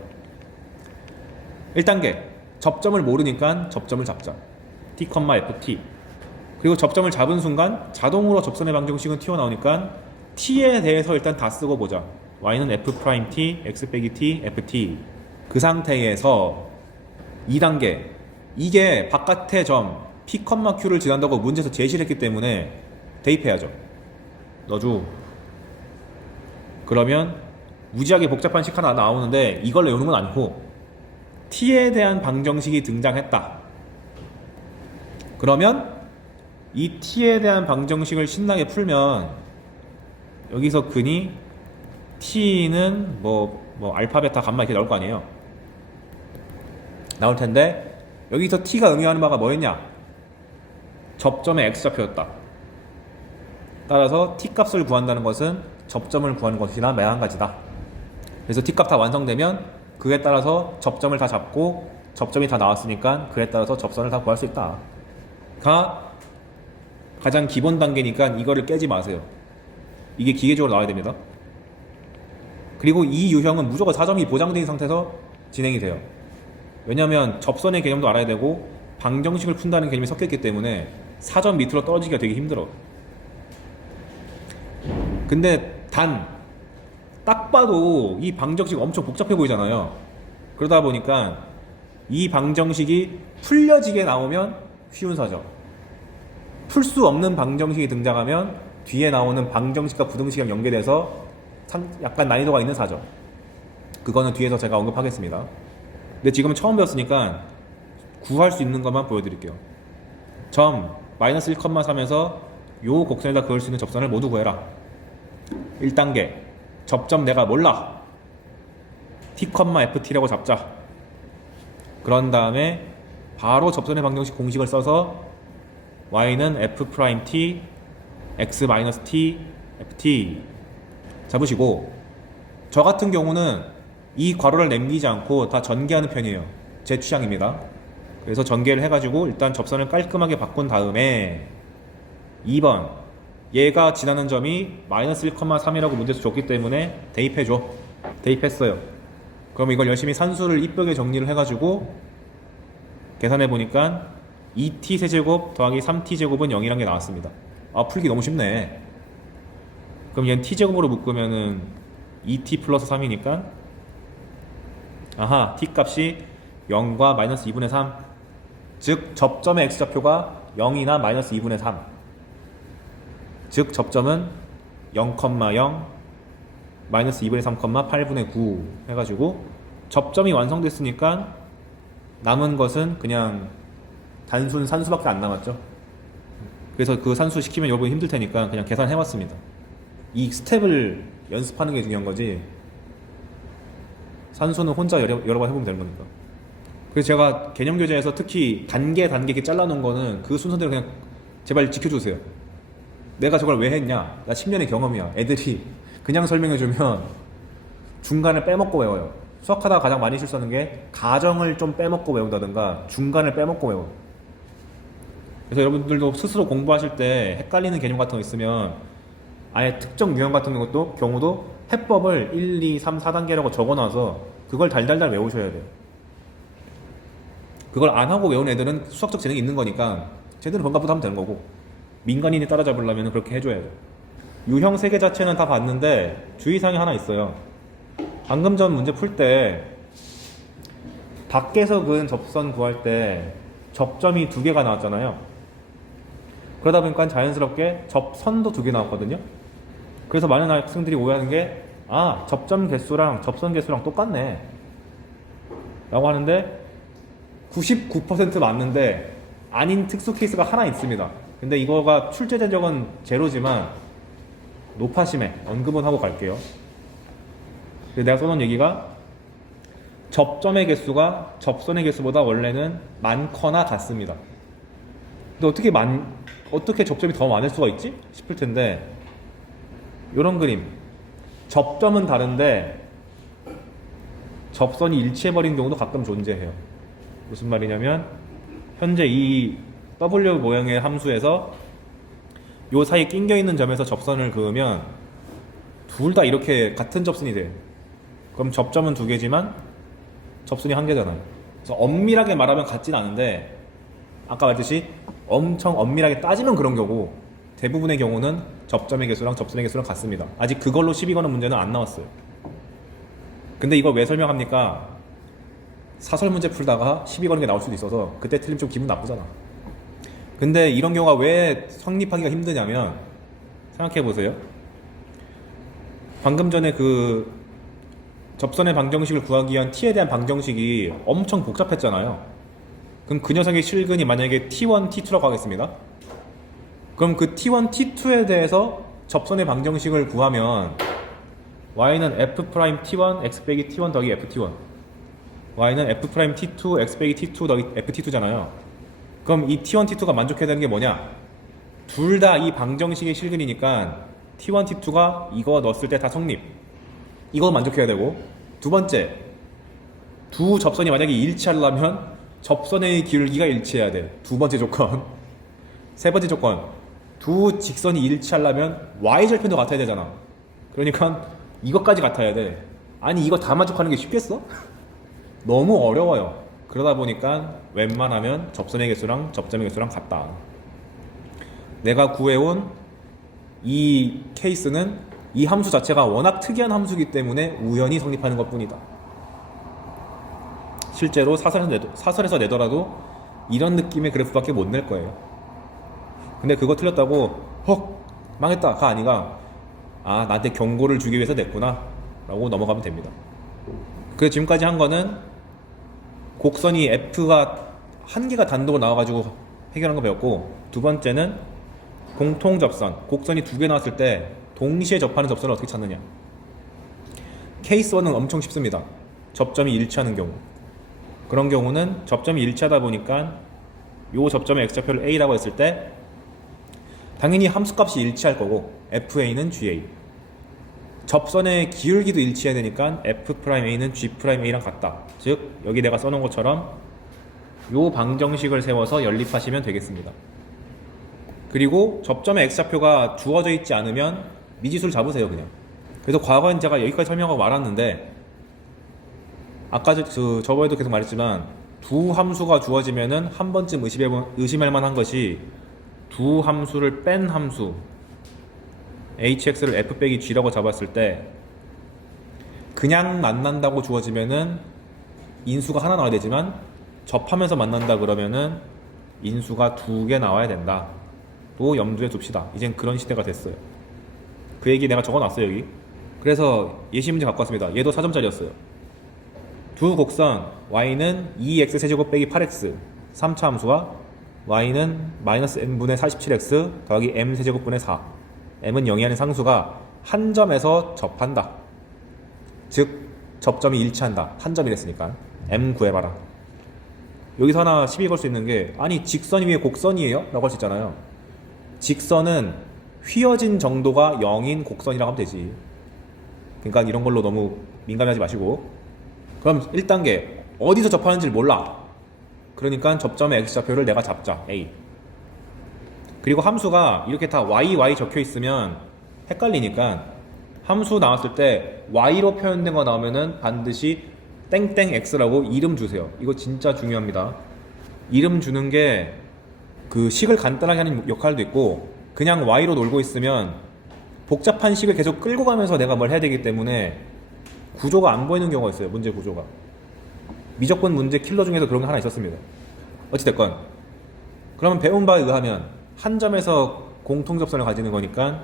1단계 접점을 모르니까 접점을 잡자. t, ft. 그리고 접점을 잡은 순간 자동으로 접선의 방정식은 튀어나오니까 t에 대해서 일단 다 쓰고 보자. y는 f'(t), x 빼기 t, ft. 그 상태에서 2단계 이게 바깥의 점 p, q를 지난다고 문제에서 제시를 했기 때문에 대입해야죠. 넣어줘. 그러면 무지하게 복잡한 식 하나 나오는데 이걸 외우는 건 아니고 t에 대한 방정식이 등장했다. 그러면 이 t에 대한 방정식을 신나게 풀면 여기서 근이 t는 뭐 알파, 베타, 감마 이렇게 나올 거 아니에요. 나올 텐데 여기서 t가 의미하는 바가 뭐였냐? 접점의 x좌표였다. 따라서 t 값을 구한다는 것은 접점을 구하는 것이나 마찬가지다. 그래서 t 값 다 완성되면 그에 따라서 접점을 다 잡고 접점이 다 나왔으니까 그에 따라서 접선을 다 구할 수 있다. 가 가장 기본 단계니까 이거를 깨지 마세요. 이게 기계적으로 나와야 됩니다. 그리고 이 유형은 무조건 4점이 보장된 상태에서 진행이 돼요. 왜냐하면 접선의 개념도 알아야 되고 방정식을 푼다는 개념이 섞였기 때문에 4점 밑으로 떨어지기가 되게 힘들어. 근데 딱 봐도 이 방정식 엄청 복잡해 보이잖아요. 그러다 보니까 이 방정식이 풀려지게 나오면 쉬운 4점, 풀 수 없는 방정식이 등장하면 뒤에 나오는 방정식과 부등식이랑 연계돼서 약간 난이도가 있는 사죠. 그거는 뒤에서 제가 언급하겠습니다. 근데 지금은 처음 배웠으니까 구할 수 있는 것만 보여드릴게요. 점 마이너스 1,3에서 요 곡선에다 그을 수 있는 접선을 모두 구해라. 1단계 접점 내가 몰라. t,ft라고 잡자. 그런 다음에 바로 접선의 방정식 공식을 써서 y는 f'(t), x-t, ft 잡으시고, 저 같은 경우는 이 괄호를 남기지 않고 다 전개하는 편이에요. 제 취향입니다. 그래서 전개를 해가지고 일단 접선을 깔끔하게 바꾼 다음에 2번 얘가 지나는 점이 마이너스 1,3이라고 문제에서 줬기 때문에 대입해줘. 대입했어요. 그럼 이걸 열심히 산수를 이쁘게 정리를 해가지고 계산해보니까 2t 세제곱 더하기 3t 제곱은 0이란 게 나왔습니다. 아, 풀기 너무 쉽네. 그럼 얘는 t제곱으로 묶으면은 2t 플러스 3이니까 아하, t 값이 0과 마이너스 2분의 3, 즉 접점의 x좌표가 0이나 마이너스 2분의 3, 즉 접점은 0,0 마이너스 2분의 3, 8분의 9 해가지고 접점이 완성됐으니까 남은 것은 그냥 단순 산수밖에 안 남았죠. 그래서 그 산수 시키면 여러분이 힘들 테니까 그냥 계산해봤습니다. 이 스텝을 연습하는 게 중요한 거지, 산수는 혼자 여러 번 해보면 되는 거니까. 그래서 제가 개념교재에서 특히 단계 이렇게 잘라놓은 거는 그 순서대로 그냥 제발 지켜주세요. 내가 저걸 왜 했냐? 나 10년의 경험이야. 애들이 그냥 설명해주면 중간을 빼먹고 외워요. 수학하다가 가장 많이 실수하는 게 가정을 좀 빼먹고 외운다든가 중간을 빼먹고 외워요. 그래서 여러분들도 스스로 공부하실 때 헷갈리는 개념 같은 거 있으면 아예 특정 유형 같은 경우도 해법을 1, 2, 3, 4단계라고 적어놔서 그걸 달달달 외우셔야 돼요. 그걸 안 하고 외운 애들은 수학적 재능이 있는 거니까 제대로 번갑부터 하면 되는 거고, 민간인이 따라잡으려면 그렇게 해줘야 돼요. 유형 3개 자체는 다 봤는데 주의사항이 하나 있어요. 방금 전 문제 풀 때 밖에서 그은 접선 구할 때 접점이 2개가 나왔잖아요. 그러다 보니까 자연스럽게 접선도 2개 나왔거든요. 그래서 많은 학생들이 오해하는 게, 아, 접점 개수랑 접선 개수랑 똑같네 라고 하는데 99% 맞는데 아닌 특수 케이스가 하나 있습니다. 근데 이거가 출제 전적은 제로지만 노파심에 언급은 하고 갈게요. 내가 써놓은 얘기가 접점의 개수가 접선의 개수보다 원래는 많거나 같습니다. 근데 어떻게 접점이 더 많을 수가 있지? 싶을 텐데, 요런 그림, 접점은 다른데 접선이 일치해버린 경우도 가끔 존재해요. 무슨 말이냐면 현재 이 W 모양의 함수에서 요 사이에 낑겨있는 점에서 접선을 그으면 둘 다 이렇게 같은 접선이 돼요. 그럼 접점은 2개지만 접선이 1개잖아요. 그래서 엄밀하게 말하면 같진 않은데 아까 말했듯이 엄청 엄밀하게 따지면 그런 경우, 대부분의 경우는 접점의 개수랑 접선의 개수랑 같습니다. 아직 그걸로 시비 거는 문제는 안 나왔어요. 근데 이걸 왜 설명합니까? 사설 문제 풀다가 시비 거는 게 나올 수도 있어서 그때 틀리면 좀 기분 나쁘잖아. 근데 이런 경우가 왜 성립하기가 힘드냐면, 생각해보세요. 방금 전에 그 접선의 방정식을 구하기 위한 t에 대한 방정식이 엄청 복잡했잖아요. 그럼 그 녀석의 실근이 만약에 t1, t2라고 하겠습니다. 그럼 그 t1, t2에 대해서 접선의 방정식을 구하면 y는 f'(t1) x 빼기 t1 더하기 ft1, y는 f'(t2) x 빼기 t2 더하기 ft2잖아요. 그럼 이 t1, t2가 만족해야 되는 게 뭐냐? 둘 다 이 방정식의 실근이니까 t1, t2가 이거 넣었을 때 다 성립. 이거 만족해야 되고, 두 번째, 두 접선이 만약에 일치하려면 접선의 기울기가 일치해야 돼. 두 번째 조건. 세 번째 조건, 두 직선이 일치하려면 y절편도 같아야 되잖아. 그러니까 이것까지 같아야 돼. 아니, 이거 다 만족하는 게 쉽겠어? 너무 어려워요. 그러다 보니까 웬만하면 접선의 개수랑 접점의 개수랑 같다. 내가 구해온 이 케이스는 이 함수 자체가 워낙 특이한 함수이기 때문에 우연히 성립하는 것 뿐이다. 실제로 사설에서 내더라도 이런 느낌의 그래프밖에 못 낼 거예요. 근데 그거 틀렸다고 헉 망했다가 아니가, 아, 나한테 경고를 주기 위해서 냈구나 라고 넘어가면 됩니다. 그래서 지금까지 한 거는 곡선이 F가 한 개가 단독으로 나와가지고 해결한 거 배웠고, 두 번째는 공통 접선, 곡선이 두 개 나왔을 때 동시에 접하는 접선을 어떻게 찾느냐. 케이스 1은 엄청 쉽습니다. 접점이 일치하는 경우. 그런 경우는 접점이 일치하다 보니까 요 접점의 x좌표를 a라고 했을 때 당연히 함수값이 일치할 거고 fa는 ga. 접선의 기울기도 일치해야 되니까 f'a는 g'a랑 같다. 즉 여기 내가 써놓은 것처럼 요 방정식을 세워서 연립하시면 되겠습니다. 그리고 접점의 x좌표가 주어져 있지 않으면 미지수를 잡으세요 그냥. 그래서 과거엔 제가 여기까지 설명하고 말았는데, 아까 저번에도 계속 말했지만 두 함수가 주어지면은 한 번쯤 의심할 만한 것이, 두 함수를 뺀 함수 hx를 f 빼기 g라고 잡았을 때 그냥 만난다고 주어지면은 인수가 하나 나와야 되지만, 접하면서 만난다 그러면은 인수가 두 개 나와야 된다. 또 염두에 둡시다. 이젠 그런 시대가 됐어요. 그 얘기 내가 적어놨어요 여기. 그래서 예시 문제 갖고 왔습니다. 얘도 4점짜리였어요. 두 곡선 y는 2x 세제곱 빼기 8x 3차 함수와 y는 마이너스 m분의 47x 더하기 m 세제곱분의 4, m은 0이 아닌 상수가 한 점에서 접한다. 즉 접점이 일치한다. 한 점이랬으니까 m 구해봐라. 여기서 하나 시비 걸 수 있는 게, 아니 직선 위에 곡선이에요? 라고 할 수 있잖아요. 직선은 휘어진 정도가 0인 곡선이라고 하면 되지. 그러니까 이런 걸로 너무 민감해하지 마시고, 그럼 1단계 어디서 접하는지를 몰라. 그러니까 접점의 x좌표를 내가 잡자. a. 그리고 함수가 이렇게 다 y 적혀 있으면 헷갈리니까 함수 나왔을 때 y로 표현된 거 나오면은 반드시 땡땡 x라고 이름 주세요. 이거 진짜 중요합니다. 이름 주는 게 그 식을 간단하게 하는 역할도 있고, 그냥 y로 놀고 있으면 복잡한 식을 계속 끌고 가면서 내가 뭘 해야 되기 때문에 구조가 안 보이는 경우가 있어요. 문제 구조가. 미적분 문제 킬러 중에서 그런 게 하나 있었습니다. 어찌됐건 그러면 배운 바에 의하면 한 점에서 공통접선을 가지는 거니까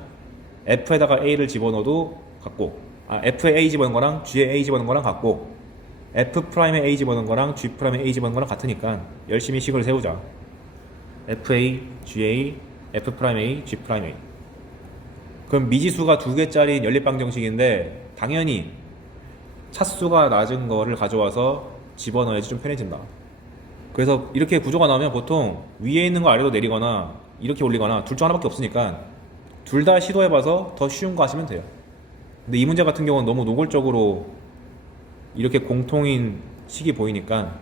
f에다가 a를 집어넣어도 같고, f에 a 집어넣은 거랑 g에 a 집어넣은 거랑 같고, f'에 a 집어넣은 거랑 g'에 a 집어넣은 거랑 같으니까 열심히 식을 세우자. fa, ga, f'A, g'A. 그럼 미지수가 두 개짜리 연립방정식인데 당연히 차수가 낮은 거를 가져와서 집어넣어야지 좀 편해진다. 그래서 이렇게 구조가 나오면 보통 위에 있는 거 아래로 내리거나 이렇게 올리거나 둘 중 하나밖에 없으니까 둘 다 시도해봐서 더 쉬운 거 하시면 돼요. 근데 이 문제 같은 경우는 너무 노골적으로 이렇게 공통인 식이 보이니까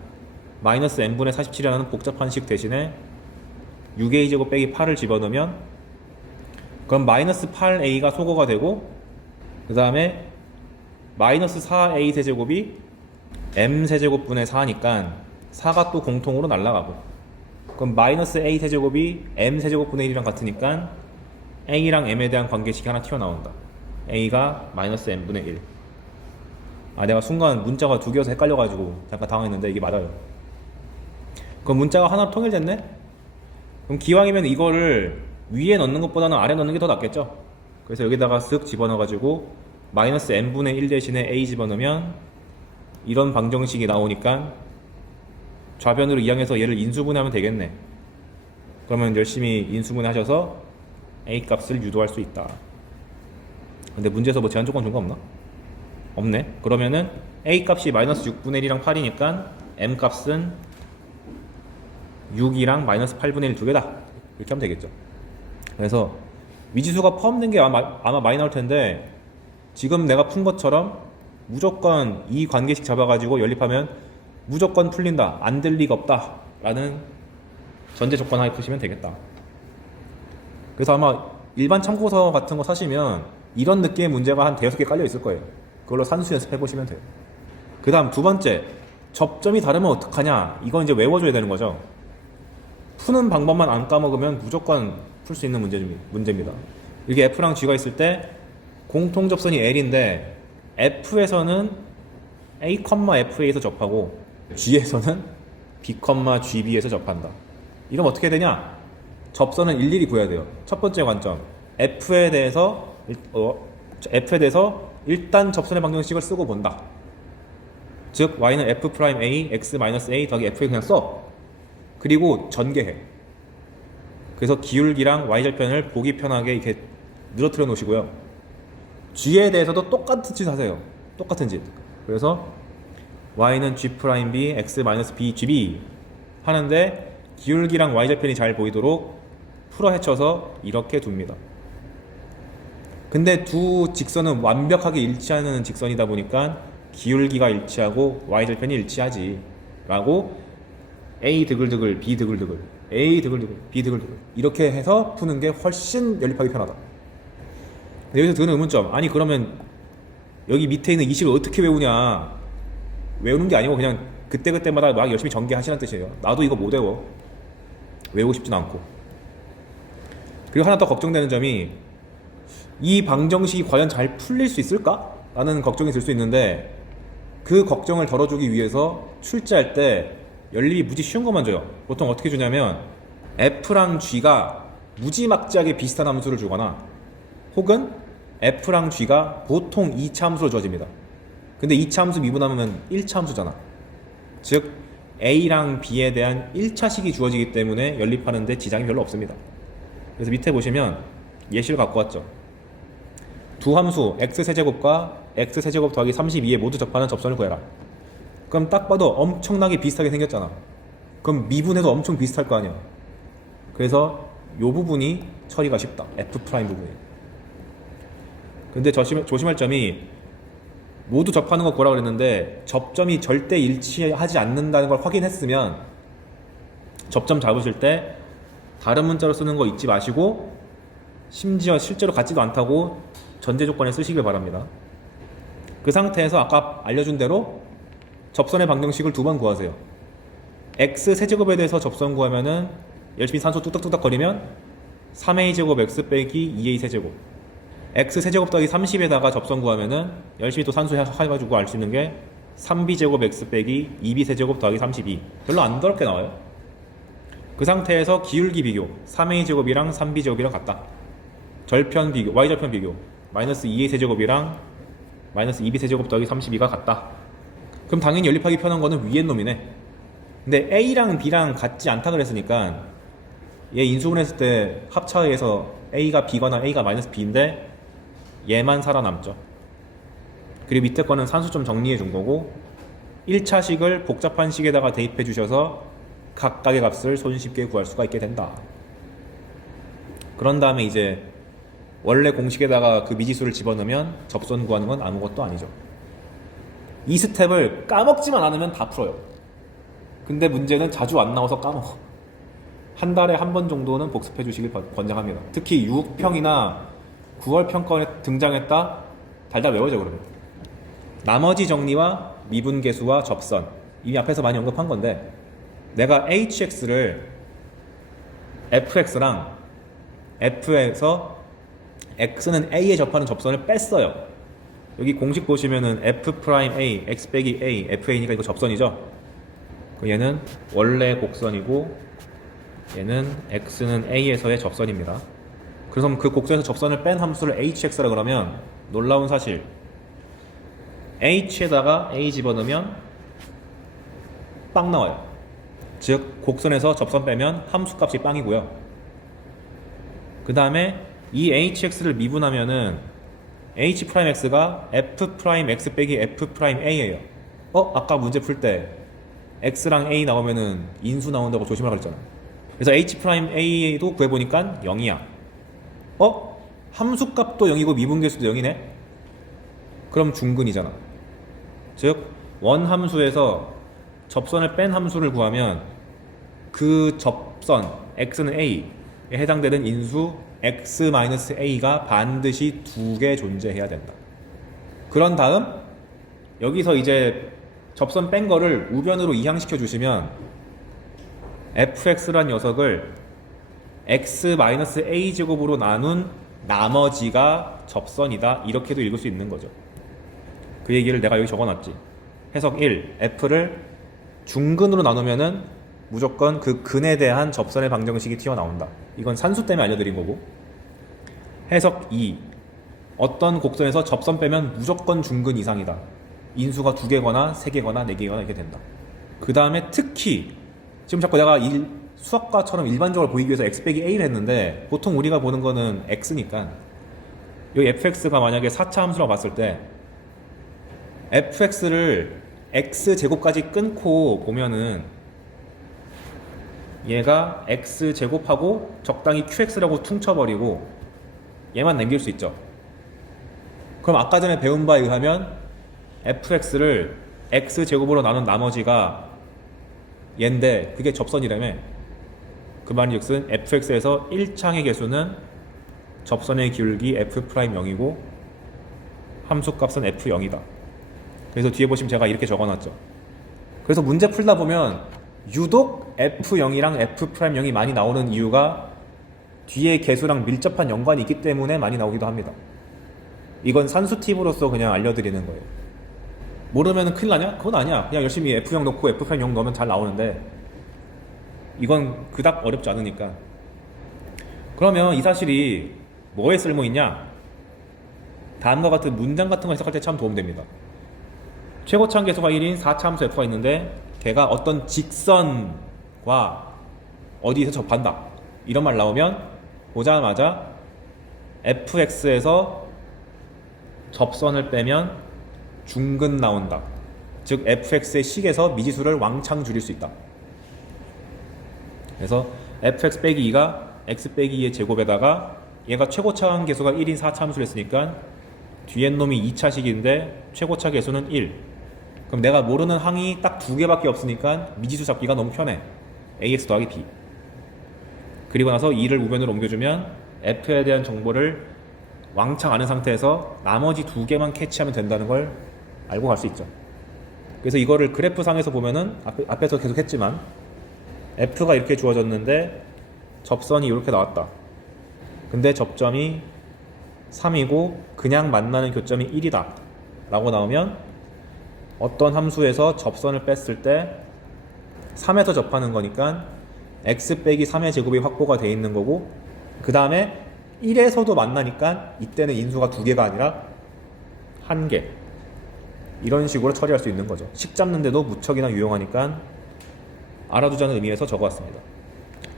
마이너스 n분의 47이라는 복잡한 식 대신에 6a제곱 빼기 8을 집어넣으면, 그럼 마이너스 8a가 소거가 되고, 그 다음에 마이너스 4a 세제곱이 m 세제곱분의 4니까 4가 또 공통으로 날아가고, 그럼 마이너스 a 세제곱이 m 세제곱분의 1이랑 같으니까 a랑 m에 대한 관계식이 하나 튀어나온다. a가 마이너스 m분의 1. 내가 순간 문자가 두 개여서 헷갈려가지고 잠깐 당황했는데 이게 맞아요. 그럼 문자가 하나 통일됐네? 그럼 기왕이면 이거를 위에 넣는 것보다는 아래 넣는 게 더 낫겠죠? 그래서 여기다가 쓱 집어넣어가지고 마이너스 n분의 1 대신에 a 집어넣으면 이런 방정식이 나오니까 좌변으로 이항해서 얘를 인수분해하면 되겠네. 그러면 열심히 인수분해 하셔서 a 값을 유도할 수 있다. 근데 문제에서 뭐 제한 조건 준 거 없나? 없네. 그러면은 a 값이 마이너스 6분의 1이랑 8이니까 m 값은 6이랑 마이너스 8분의 1 두 개다. 이렇게 하면 되겠죠. 그래서 미지수가 포함된 게 아마 많이 나올 텐데, 지금 내가 푼 것처럼 무조건 이 관계식 잡아가지고 연립하면 무조건 풀린다, 안 될 리가 없다 라는 전제 조건 하나 푸시면 되겠다. 그래서 아마 일반 참고서 같은 거 사시면 이런 느낌의 문제가 한 5개 깔려 있을 거예요. 그걸로 산수 연습해 보시면 돼요. 그 다음 두 번째, 접점이 다르면 어떡하냐. 이건 이제 외워줘야 되는 거죠. 푸는 방법만 안 까먹으면 무조건 풀 수 있는 문제입니다. 이게 F랑 G가 있을 때 공통접선이 L인데 F에서는 A, FA에서 접하고 G에서는 B, GB에서 접한다. 이러면 어떻게 되냐? 접선은 일일이 구해야 돼요. 첫 번째 관점, F에 대해서 f에 대해서 일단 접선의 방정식을 쓰고 본다. 즉 y는 f'A x-a 더하기 f에 그냥 써. 그리고 전개해. 그래서 기울기랑 y절편을 보기 편하게 이렇게 늘어뜨려 놓으시고요. g에 대해서도 똑같은 짓 하세요. 똑같은 짓. 그래서 y는 g'b x-b gb 하는데 기울기랑 y절편이 잘 보이도록 풀어 헤쳐서 이렇게 둡니다. 근데 두 직선은 완벽하게 일치하는 직선이다 보니까 기울기가 일치하고 y절편이 일치하지 라고 a 드글드글 b 드글드글 a 드글드글 b 드글드글 이렇게 해서 푸는 게 훨씬 연립하기 편하다. 여기서 드는 의문점, 아니 그러면 여기 밑에 있는 20을 어떻게 외우냐, 외우는 게 아니고 그냥 그때그때마다 막 열심히 전개하시라는 뜻이에요. 나도 이거 못 외워. 외우고 싶진 않고. 그리고 하나 더 걱정되는 점이 이 방정식이 과연 잘 풀릴 수 있을까? 라는 걱정이 들 수 있는데 그 걱정을 덜어주기 위해서 출제할 때 연립이 무지 쉬운 것만 줘요. 보통 어떻게 주냐면 f랑 g가 무지막지하게 비슷한 함수를 주거나 혹은 f랑 g가 보통 2차 함수로 주어집니다. 근데 2차 함수 미분하면 1차 함수잖아. 즉 a랑 b에 대한 1차식이 주어지기 때문에 연립하는데 지장이 별로 없습니다. 그래서 밑에 보시면 예시를 갖고 왔죠. 두 함수 x세제곱과 x세제곱 더하기 32에 모두 접하는 접선을 구해라. 그럼 딱 봐도 엄청나게 비슷하게 생겼잖아. 그럼 미분해도 엄청 비슷할 거 아니야. 그래서 이 부분이 처리가 쉽다. f' 부분이. 근데 조심할 점이 모두 접하는 거 구하라고 그랬는데 접점이 절대 일치하지 않는다는 걸 확인했으면 접점 잡으실 때 다른 문자로 쓰는 거 잊지 마시고 심지어 실제로 같지도 않다고 전제 조건에 쓰시길 바랍니다. 그 상태에서 아까 알려준 대로 접선의 방정식을 두 번 구하세요. x 세제곱에 대해서 접선 구하면은 열심히 산수 뚝딱뚝딱 거리면 3a 제곱 x 빼기 2a 세제곱, x 세제곱 더하기 30에다가 접선 구하면은 열심히 또 산수 해가지고 알 수 있는 게 3b 제곱 x 빼기 2b 세제곱 더하기 32. 별로 안 더럽게 나와요. 그 상태에서 기울기 비교, 3a 제곱이랑 3b 제곱이랑 같다. 절편 비교, y절편 비교, 마이너스 2a 세제곱이랑 마이너스 2b 세제곱 더하기 32가 같다. 그럼 당연히 연립하기 편한 거는 위에 놈이네. 근데 a랑 b랑 같지 않다 그랬으니까 얘 인수분했을 때 합차에서 a가 b거나 a가 마이너스 b인데 얘만 살아남죠. 그리고 밑에 거는 산수 좀 정리해 준 거고 1차식을 복잡한 식에다가 대입해 주셔서 각각의 값을 손쉽게 구할 수가 있게 된다. 그런 다음에 이제 원래 공식에다가 그 미지수를 집어넣으면 접선 구하는 건 아무것도 아니죠. 이 스텝을 까먹지만 않으면 다 풀어요. 근데 문제는 자주 안 나와서 까먹어. 한 달에 한 번 정도는 복습해 주시길 권장합니다. 특히 6평이나 9월 평가원에 등장했다? 달달 외워져 그러면. 나머지 정리와 미분계수와 접선, 이미 앞에서 많이 언급한 건데 내가 hx를 fx랑 f에서 x는 a에 접하는 접선을 뺐어요. 여기 공식 보시면은 f'A, x 빼기 a, fa니까 이거 접선이죠. 얘는 원래 곡선이고 얘는 x는 a에서의 접선입니다. 그래서 그 곡선에서 접선을 뺀 함수를 hx라 그러면 놀라운 사실, h에다가 a 집어넣으면 빵 나와요. 즉 곡선에서 접선 빼면 함수값이 빵이고요. 그 다음에 이 hx를 미분하면은 h'x가 f'x 빼기 f'a예요. 아까 문제 풀 때 x랑 a 나오면은 인수 나온다고 조심하라고 그랬잖아. 그래서 h'a도 구해보니까 0이야. 함수값도 0이고 미분계수도 0이네? 그럼 중근이잖아. 즉 원함수에서 접선을 뺀 함수를 구하면 그 접선 x는 a에 해당되는 인수 x-a가 반드시 2개 존재해야 된다. 그런 다음 여기서 이제 접선 뺀 거를 우변으로 이항시켜 주시면 fx란 녀석을 x-a 제곱으로 나눈 나머지가 접선이다, 이렇게도 읽을 수 있는 거죠. 그 얘기를 내가 여기 적어놨지. 해석 1. f를 중근으로 나누면은 무조건 그 근에 대한 접선의 방정식이 튀어나온다. 이건 산수 때문에 알려드린 거고. 해석 2. 어떤 곡선에서 접선 빼면 무조건 중근 이상이다. 인수가 2개거나 3개거나 4개거나 이렇게 된다. 그 다음에 특히 지금 자꾸 내가 수학과처럼 일반적으로 보이기 위해서 x 빼기 a를 했는데 보통 우리가 보는 거는 x니까 여기 fx가 만약에 4차 함수라고 봤을 때 fx를 x제곱까지 끊고 보면은 얘가 x제곱하고 적당히 qx라고 퉁쳐버리고 얘만 남길 수 있죠. 그럼 아까 전에 배운 바에 의하면 fx를 x제곱으로 나눈 나머지가 얘인데 그게 접선이라며. 그 말인즉슨 fx에서 1창의 개수는 접선의 기울기 f'0이고 함수값은 f0이다. 그래서 뒤에 보시면 제가 이렇게 적어놨죠. 그래서 문제 풀다 보면 유독 f0이랑 f'0이 많이 나오는 이유가 뒤에 개수랑 밀접한 연관이 있기 때문에 많이 나오기도 합니다. 이건 산수 팁으로서 그냥 알려드리는 거예요. 모르면 큰일 나냐? 그건 아니야. 그냥 열심히 f0 넣고 f'0 넣으면 잘 나오는데 이건 그닥 어렵지 않으니까. 그러면 이 사실이 뭐에 쓸모 있냐? 다음과 같은 문장 같은 거 해석할 때 참 도움됩니다. 최고차항 개수가 1인 4차 함수 f가 있는데 걔가 어떤 직선과 어디에서 접한다 이런 말 나오면 보자마자 fx에서 접선을 빼면 중근 나온다. 즉 fx의 식에서 미지수를 왕창 줄일 수 있다. 그래서 fx 빼기 2가 x 빼기 2의 제곱에다가 얘가 최고차항 개수가 1인 4차 함수를 했으니까 뒤에 놈이 2차식인데 최고차 개수는 1. 그럼 내가 모르는 항이 딱 2개밖에 없으니까 미지수 잡기가 너무 편해. ax 더하기 b. 그리고 나서 2를 우변으로 옮겨주면 f에 대한 정보를 왕창 아는 상태에서 나머지 2개만 캐치하면 된다는 걸 알고 갈 수 있죠. 그래서 이거를 그래프상에서 보면은 앞에서 계속 했지만 f가 이렇게 주어졌는데 접선이 이렇게 나왔다. 근데 접점이 3이고 그냥 만나는 교점이 1이다 라고 나오면 어떤 함수에서 접선을 뺐을 때 3에서 접하는 거니까 x 빼기 3의 제곱이 확보가 돼 있는 거고, 그 다음에 1에서도 만나니까 이때는 인수가 2개가 아니라 1개, 이런 식으로 처리할 수 있는 거죠. 식 잡는데도 무척이나 유용하니까 알아두자는 의미에서 적어왔습니다.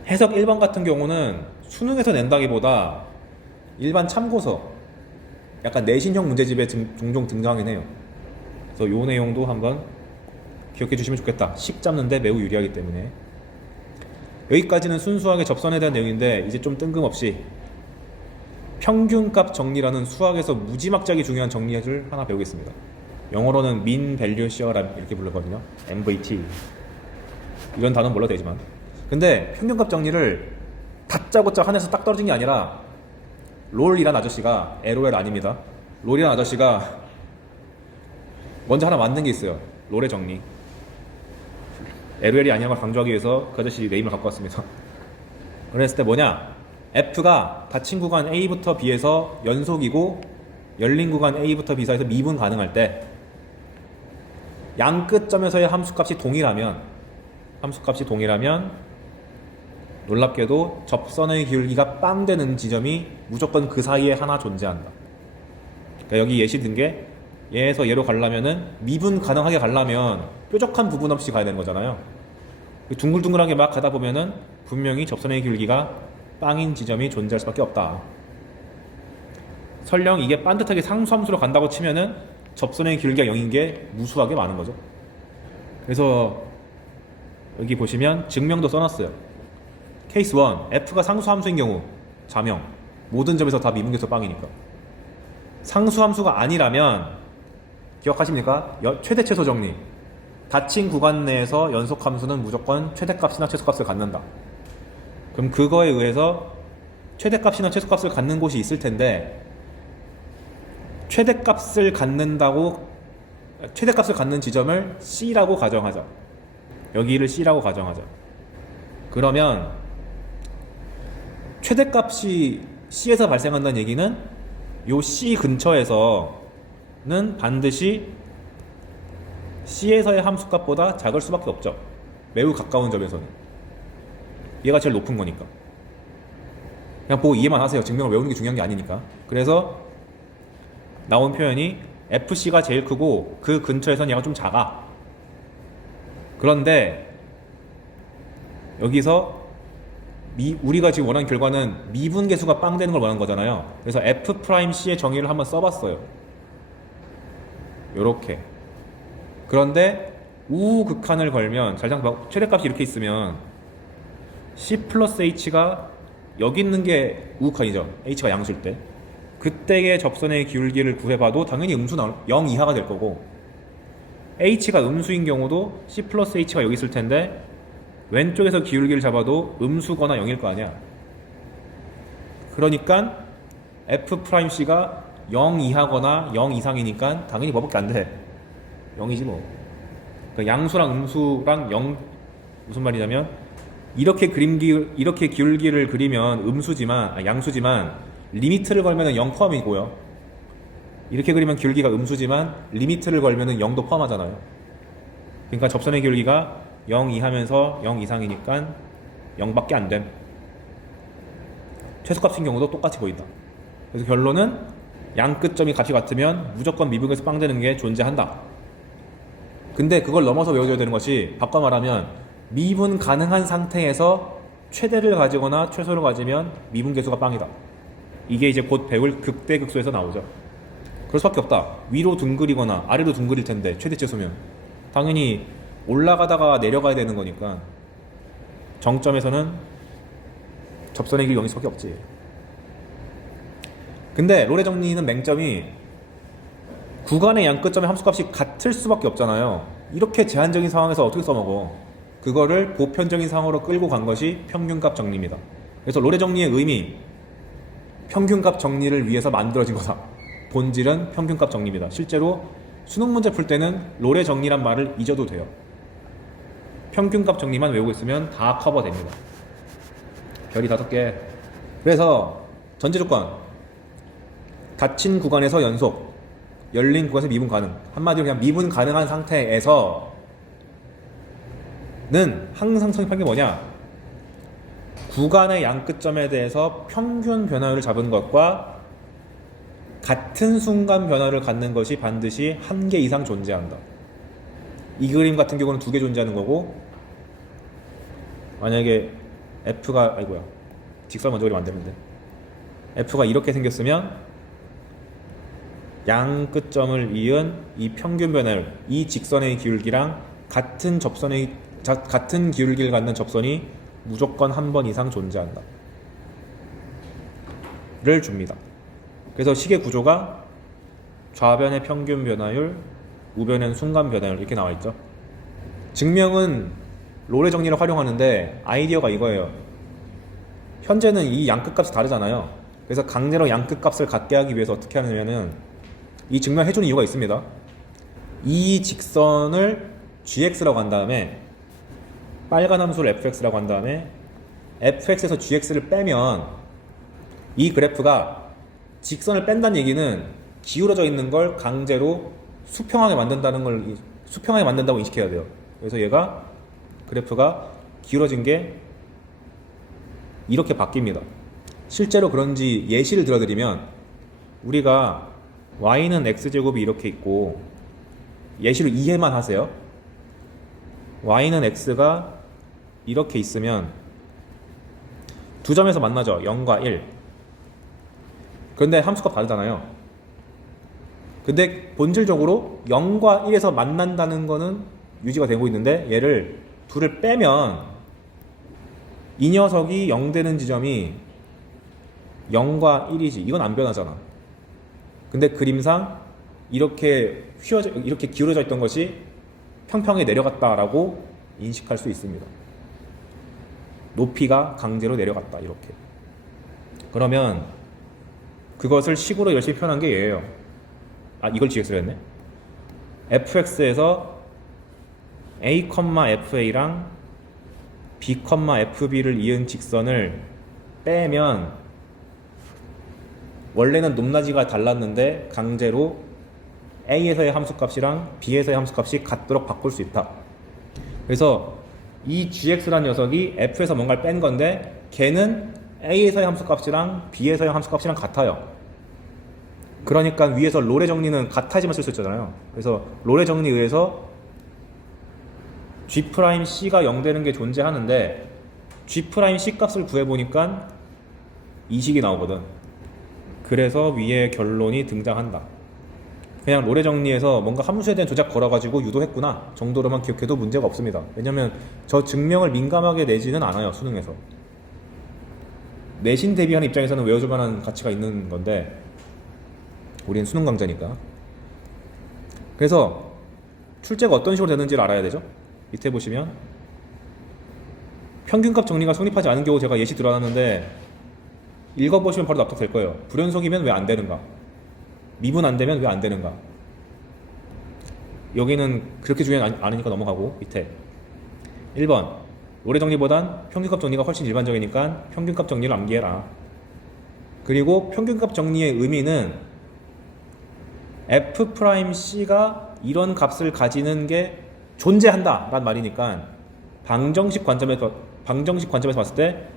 해석 1번 같은 경우는 수능에서 낸다기보다 일반 참고서, 약간 내신형 문제집에 종종 등장하긴 해요. 그래서 이 내용도 한번 기억해 주시면 좋겠다. 식 잡는데 매우 유리하기 때문에. 여기까지는 순수하게 접선에 대한 내용인데 이제 좀 뜬금없이 평균값 정리라는 수학에서 무지막지하게 중요한 정리를 하나 배우겠습니다. 영어로는 mean value share 이렇게 부르거든요. MVT. 이런 단어는 몰라도 되지만. 근데 평균값 정리를 다짜고짜 하늘에서 딱 떨어진 게 아니라 롤이란 아저씨가, LOL 아닙니다. 롤이란 아저씨가 먼저 하나 만든 게 있어요. 롤의 정리. LOL이 아니란 걸 강조하기 위해서 그 아저씨 네임을 갖고 왔습니다. 그랬을 때 뭐냐? F가 닫힌 구간 A부터 B에서 연속이고 열린 구간 A부터 B 사이에서 미분 가능할 때 양 끝점에서의 함수값이 동일하면 놀랍게도 접선의 기울기가 빵 되는 지점이 무조건 그 사이에 하나 존재한다. 그러니까 여기 예시 든 게 얘에서 얘로 가려면은 미분 가능하게 가려면 뾰족한 부분 없이 가야 되는 거잖아요. 둥글둥글하게 막 가다 보면은 분명히 접선의 기울기가 빵인 지점이 존재할 수밖에 없다. 설령 이게 반듯하게 상수함수로 간다고 치면은 접선의 기울기가 0인 게 무수하게 많은 거죠. 그래서 여기 보시면 증명도 써놨어요. 케이스 1, f가 상수함수인 경우 자명, 모든 점에서 다 미분계수 빵이니까. 상수함수가 아니라면 기억하십니까? 최대 최소 정리. 닫힌 구간 내에서 연속함수는 무조건 최대값이나 최소값을 갖는다. 그럼 그거에 의해서 최대값이나 최소값을 갖는 곳이 있을 텐데, 최대값을 갖는 지점을 C라고 가정하자. 여기를 C라고 가정하자. 그러면 최대값이 C에서 발생한다는 얘기는 요 C 근처에서는 반드시 C에서의 함수값보다 작을 수밖에 없죠. 매우 가까운 점에서는. 얘가 제일 높은 거니까. 그냥 보고 이해만 하세요. 증명을 외우는 게 중요한 게 아니니까. 그래서 나온 표현이 FC가 제일 크고 그 근처에선 얘가 좀 작아. 그런데 여기서 우리가 지금 원하는 결과는 미분계수가 빵 되는 걸 원하는 거잖아요. 그래서 F'C의 정의를 한번 써봤어요. 요렇게. 그런데 우극한을 걸면 잘 생각해봐. 최대값이 이렇게 있으면 C 플러스 H가 여기 있는 게 우극한이죠. H가 양수일 때. 그때의 접선의 기울기를 구해봐도 당연히 0 이하가 될 거고, H가 음수인 경우도 C 플러스 H가 여기 있을 텐데 왼쪽에서 기울기를 잡아도 음수거나 0일 거 아니야. 그러니까 F'C가 0 이하거나 0 이상이니까 당연히 뭐밖에 안 돼. 0이지 뭐. 그러니까 양수랑 음수랑 0, 무슨 말이냐면 이렇게 기울기를 그리면 양수지만 리미트를 걸면은 0 포함이고요. 이렇게 그리면 기울기가 음수지만 리미트를 걸면은 0도 포함하잖아요. 그러니까 접선의 기울기가 0 이하면서 0 이상이니까 0밖에 안 됨. 최소값인 경우도 똑같이 보인다. 그래서 결론은 양 끝점이 값이 같으면 무조건 미분계수 빵 되는 게 존재한다. 근데 그걸 넘어서 외워줘야 되는 것이, 바꿔 말하면 미분 가능한 상태에서 최대를 가지거나 최소를 가지면 미분계수가 빵이다. 이게 이제 곧 배울 극대극소에서 나오죠. 그럴 수밖에 없다. 위로 둥그리거나 아래로 둥그릴 텐데 최대 최소면 당연히 올라가다가 내려가야 되는 거니까 정점에서는 접선의 길이 0일 수밖에 없지. 근데 롤의 정리는 맹점이 구간의 양 끝점의 함수값이 같을 수밖에 없잖아요. 이렇게 제한적인 상황에서 어떻게 써먹어? 그거를 보편적인 상황으로 끌고 간 것이 평균값 정리입니다. 그래서 롤의 정리의 의미, 평균값 정리를 위해서 만들어진 거다. 본질은 평균값 정리입니다. 실제로 수능 문제 풀 때는 롤의 정리란 말을 잊어도 돼요. 평균값 정리만 외우고 있으면 다 커버됩니다. 별이 5개. 그래서 전제 조건, 닫힌 구간에서 연속, 열린 구간에서 미분 가능. 한마디로 그냥 미분 가능한 상태에서는 항상 성립한 게 뭐냐? 구간의 양 끝점에 대해서 평균 변화율을 잡은 것과 같은 순간 변화를 갖는 것이 반드시 한 개 이상 존재한다. 이 그림 같은 경우는 2개 존재하는 거고, 만약에 F가 직선 먼저 그리면 안 되는데, F가 이렇게 생겼으면 양 끝점을 이은 이 평균 변화율, 이 직선의 기울기랑 같은 기울기를 갖는 접선이 무조건 한 번 이상 존재한다 를 줍니다. 그래서 식의 구조가 좌변의 평균 변화율, 우변엔 순간 변화율 이렇게 나와 있죠. 증명은 롤의 정리를 활용하는데 아이디어가 이거예요. 현재는 이 양끝값이 다르잖아요. 그래서 강제로 양끝값을 같게 하기 위해서 어떻게 하냐면은 이 증명해주는 이유가 있습니다. 이 직선을 gx라고 한 다음에 빨간 함수를 fx라고 한 다음에 fx에서 gx를 빼면 이 그래프가 직선을 뺀다는 얘기는 기울어져 있는 걸 강제로 수평하게 만든다고 인식해야 돼요. 그래서 그래프가 기울어진 게 이렇게 바뀝니다. 실제로 그런지 예시를 들어드리면, 우리가 y는 x제곱이 이렇게 있고, 예시로 이해만 하세요. y는 x가 이렇게 있으면 두 점에서 만나죠. 0과 1. 그런데 함수가 다르잖아요. 근데 본질적으로 0과 1에서 만난다는 거는 유지가 되고 있는데, 얘를 둘을 빼면 이 녀석이 0 되는 지점이 0과 1이지. 이건 안 변하잖아. 근데 그림상 이렇게 기울어져 있던 것이 평평하게 내려갔다라고 인식할 수 있습니다. 높이가 강제로 내려갔다, 이렇게. 그러면 그것을 식으로 열심히 표현한 게 얘예요. 이걸 gx로 했네. fx에서 a, fa랑 b, fb를 이은 직선을 빼면 원래는 높낮이가 달랐는데 강제로 a에서의 함수값이랑 b에서의 함수값이 같도록 바꿀 수 있다. 그래서 이 gx라는 녀석이 f에서 뭔가를 뺀 건데 걔는 a에서의 함수값이랑 b에서의 함수값이랑 같아요. 그러니까 위에서 롤의 정리는 같아지만 쓸 수 있잖아요. 그래서 롤의 정리에 의해서 G'C가 0 되는 게 존재하는데 G'C 값을 구해보니까 이 식이 나오거든. 그래서 위에 결론이 등장한다. 그냥 롤의 정리에서 뭔가 함수에 대한 조작 걸어가지고 유도했구나 정도로만 기억해도 문제가 없습니다. 왜냐면 저 증명을 민감하게 내지는 않아요. 수능에서. 내신 대비하는 입장에서는 외워줄 만한 가치가 있는 건데 우리는 수능 강좌니까. 그래서 출제가 어떤 식으로 되는지를 알아야 되죠. 밑에 보시면 평균값 정리가 성립하지 않은 경우 제가 예시 들어놨는데 읽어보시면 바로 납득될 거예요. 불연속이면 왜 안 되는가? 미분 안 되면 왜 안 되는가? 여기는 그렇게 중요하지 않으니까 넘어가고 밑에 1번 롤의 정리보단 평균값 정리가 훨씬 일반적이니까 평균값 정리를 암기해라. 그리고 평균값 정리의 의미는 F'C가 이런 값을 가지는 게 존재한다 라는 말이니까 방정식 관점에서 봤을 때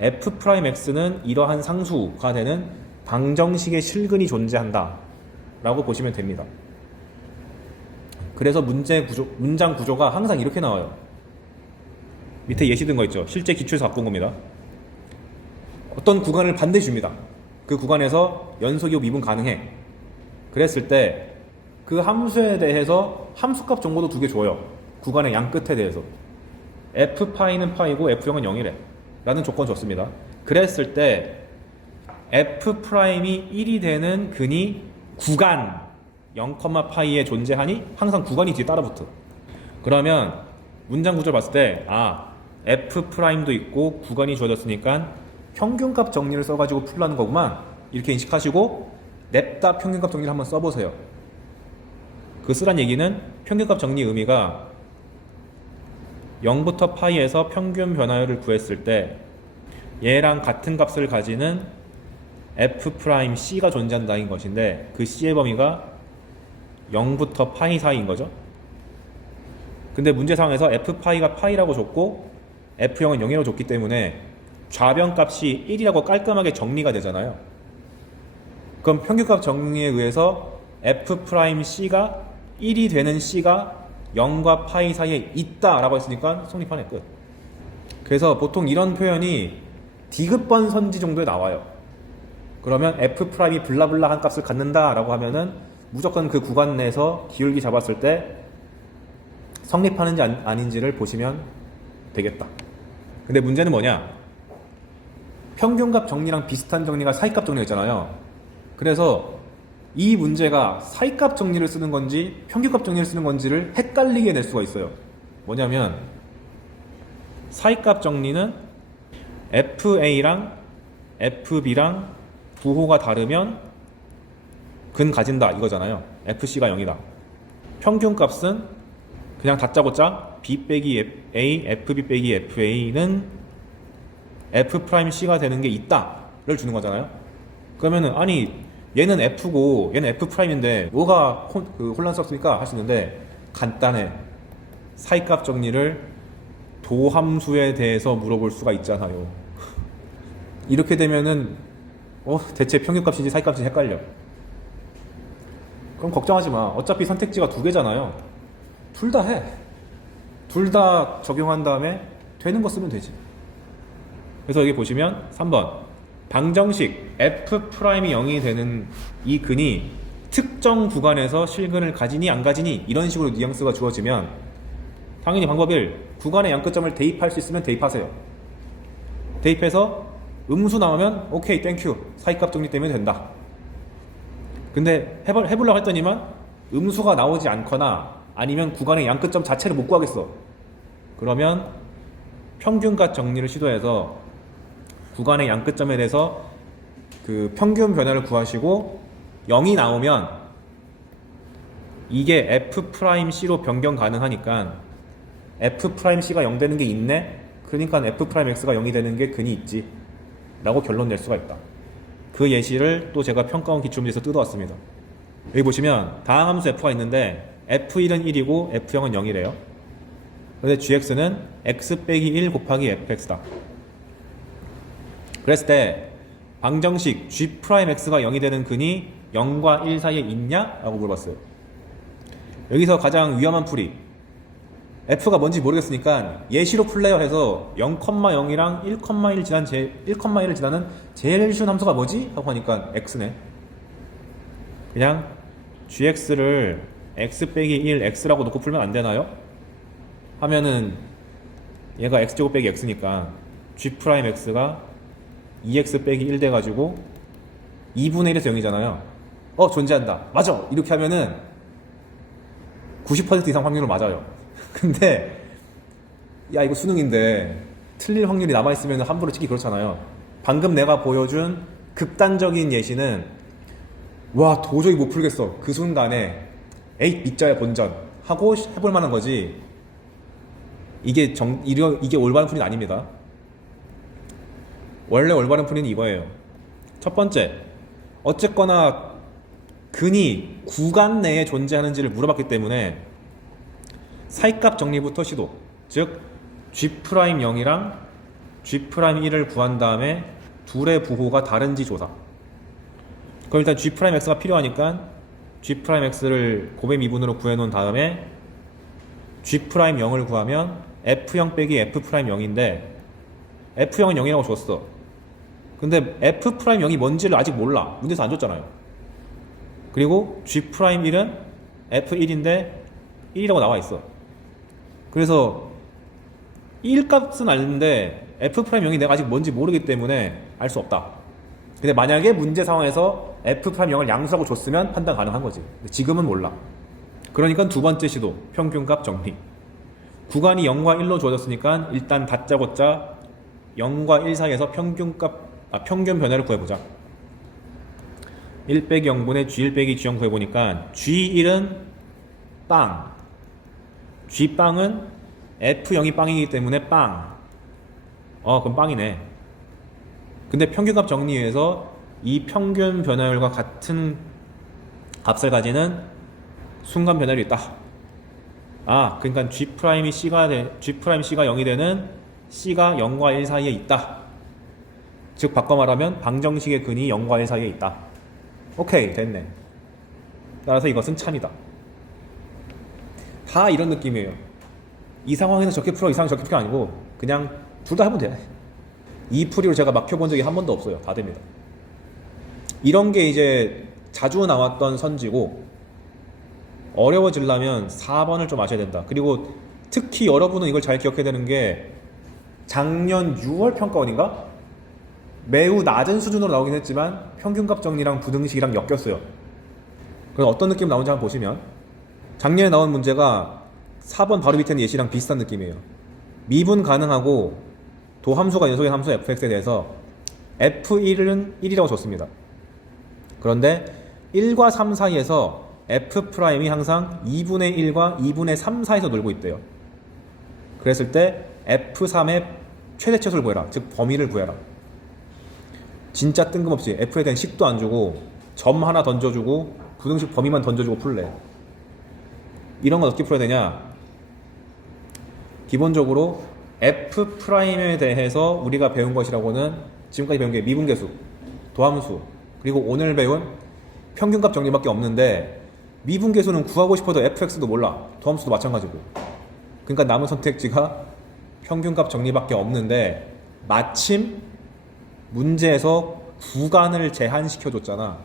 F'X는 이러한 상수가 되는 방정식의 실근이 존재한다 라고 보시면 됩니다. 그래서 문장 구조가 항상 이렇게 나와요. 밑에 예시 든 거 있죠. 실제 기출에서 갖고 온 겁니다. 어떤 구간을 반드시 줍니다. 그 구간에서 연속이고 미분 가능해. 그랬을 때 그 함수에 대해서 함수값 정보도 두 개 줘요. 구간의 양 끝에 대해서. F'는 파이고 F'은 0이래 라는 조건 줬습니다. 그랬을 때 F'이 1이 되는 근이 구간 0,파이에 존재하니 항상 구간이 뒤에 따라붙어. 그러면 문장 구조를 봤을 때 F'도 있고 구간이 주어졌으니까 평균값 정리를 써가지고 풀라는 거구만 이렇게 인식하시고 냅다 평균값 정리를 한번 써보세요. 그 쓰란 얘기는 평균값 정리 의미가 0부터 파이에서 평균 변화율을 구했을 때 얘랑 같은 값을 가지는 F'C가 존재한다는 것인데 그 C의 범위가 0부터 파이 사이인 거죠. 근데 문제상에서 F'가 파이라고 줬고 F0은 0이라고 줬기 때문에 좌변값이 1이라고 깔끔하게 정리가 되잖아요. 그럼 평균값 정리에 의해서 F'C가 1이 되는 C가 0과 파이 사이에 있다 라고 했으니까 성립하네 끝. 그래서 보통 이런 표현이 디귿번 선지 정도에 나와요. 그러면 F'이 블라블라 한 값을 갖는다 라고 하면은 무조건 그 구간 내에서 기울기 잡았을 때 성립하는지 아닌지를 보시면 되겠다. 근데 문제는 뭐냐? 평균값 정리랑 비슷한 정리가 사이값 정리였잖아요. 그래서 이 문제가 사이값 정리를 쓰는 건지 평균값 정리를 쓰는 건지를 헷갈리게 낼 수가 있어요. 뭐냐면 사이값 정리는 FA랑 FB랑 부호가 다르면 근 가진다 이거잖아요. FC가 0이다. 평균값은 그냥 다짜고짜 B 빼기 A, FB 빼기 FA는 F'C가 되는 게 있다를 주는 거잖아요. 그러면은 아니 얘는 F고 얘는 F'인데 뭐가 혼란스럽습니까? 하시는데 간단해. 사이값 정리를 도함수에 대해서 물어볼 수가 있잖아요. 이렇게 되면은 대체 평균값인지 사이값인지 헷갈려. 그럼 걱정하지 마. 어차피 선택지가 두 개잖아요. 둘 다 해. 둘 다 적용한 다음에 되는 거 쓰면 되지. 그래서 여기 보시면 3번 방정식 F'이 0이 되는 이 근이 특정 구간에서 실근을 가지니 안 가지니 이런 식으로 뉘앙스가 주어지면 당연히 방법 1 구간의 양끝점을 대입할 수 있으면 대입하세요. 대입해서 음수 나오면 오케이 땡큐 사이값 정리 때문에 된다. 근데 해보려고 했더니만 음수가 나오지 않거나 아니면 구간의 양끝점 자체를 못 구하겠어. 그러면 평균값 정리를 시도해서 구간의 양끝점에 대해서 그 평균 변화를 구하시고 0이 나오면 이게 F'C로 변경 가능하니까 F'C가 0 되는 게 있네? 그러니까 F'X가 0이 되는 게 근이 있지 라고 결론 낼 수가 있다. 그 예시를 또 제가 평가원 기출문제에서 뜯어왔습니다. 여기 보시면 다항 함수 F가 있는데 F1은 1이고 F0은 0이래요. 근데 GX는 X 빼기 1 곱하기 FX다. 그랬을 때 방정식 G'X가 0이 되는 근이 0과 1 사이에 있냐? 라고 물어봤어요. 여기서 가장 위험한 풀이, f가 뭔지 모르겠으니까 예시로 풀래요 해서 0,0이랑 1,1을 지나는 제일 쉬운 함수가 뭐지? 하고 하니까 x네. 그냥 gx를 x 빼기 1 x라고 놓고 풀면 안 되나요? 하면은 얘가 x제곱 빼기 x니까 g'x가 2x 빼기 1 돼가지고 2분의 1에서 0이잖아요. 존재한다. 맞아! 이렇게 하면은 90% 이상 확률로 맞아요. 근데 야 이거 수능인데 틀릴 확률이 남아있으면 함부로 찍기 그렇잖아요. 방금 내가 보여준 극단적인 예시는 와 도저히 못 풀겠어 그 순간에 에이 믿자야 본전 하고 해볼 만한 거지. 이게 올바른 풀이는 아닙니다. 원래 올바른 풀이는 이거예요. 첫 번째, 어쨌거나 근이 구간 내에 존재하는지를 물어봤기 때문에 사이값 정리부터 시도, 즉 G'0이랑 G'1을 구한 다음에 둘의 부호가 다른지 조사. 그럼 일단 G'x가 필요하니까 G'x를 곱의 미분으로 구해놓은 다음에 G'0을 구하면 F0 빼기 F'0인데 F0은 0이라고 줬어. 근데 F'0이 뭔지를 아직 몰라. 문제에서 안 줬잖아요. 그리고 G'1은 F1인데 1이라고 나와 있어. 그래서 1 값은 알는데 F'0이 내가 아직 뭔지 모르기 때문에 알 수 없다. 근데 만약에 문제 상황에서 F'0을 양수라고 줬으면 판단 가능한 거지. 지금은 몰라. 그러니까 두 번째 시도, 평균값 정리. 구간이 0과 1로 주어졌으니까 일단 다짜고짜 0과 1 사이에서 평균 변화를 구해보자. 1 빼기 0분의 G1 빼기 G0 구해보니까 G1은 빵, G빵은 F0이 빵이기 때문에 빵. 그럼 빵이네. 근데 평균값 정리해서 이 평균 변화율과 같은 값을 가지는 순간 변화율이 있다. 그러니까 G'C가 C가 0이 되는 C가 0과 1 사이에 있다. 즉 바꿔 말하면 방정식의 근이 0과 1 사이에 있다. 오케이, 됐네. 따라서 이것은 참이다. 다 이런 느낌이에요. 이 상황에서 저렇게 풀어, 이 상황에서 저렇게 풀이 아니고 그냥 둘 다 하면 돼. 이 풀이로 제가 막혀본 적이 한 번도 없어요. 다 됩니다. 이런 게 이제 자주 나왔던 선지고, 어려워지려면 4번을 좀 아셔야 된다. 그리고 특히 여러분은 이걸 잘 기억해야 되는 게 작년 6월 평가원인가? 매우 낮은 수준으로 나오긴 했지만 평균값 정리랑 부등식이랑 엮였어요. 그래서 어떤 느낌 나오는지 한번 보시면, 작년에 나온 문제가 4번 바로 밑에 있는 예시랑 비슷한 느낌이에요. 미분 가능하고 도함수가 연속인 함수 fx에 대해서 f1은 1이라고 줬습니다. 그런데 1과 3 사이에서 f'이 항상 2분의 1과 2분의 3 사이에서 놀고 있대요. 그랬을 때 f3의 최대치수를 구해라. 즉 범위를 구해라. 진짜 뜬금없이 f에 대한 식도 안 주고 점 하나 던져주고 부등식 범위만 던져주고 풀래. 이런 건 어떻게 풀어야 되냐? 기본적으로 f'에 대해서 우리가 배운 것이라고는 지금까지 배운 게 미분계수, 도함수, 그리고 오늘 배운 평균값 정리밖에 없는데, 미분계수는 구하고 싶어도 fx도 몰라. 도함수도 마찬가지고. 그러니까 남은 선택지가 평균값 정리밖에 없는데, 마침 문제에서 구간을 제한시켜줬잖아.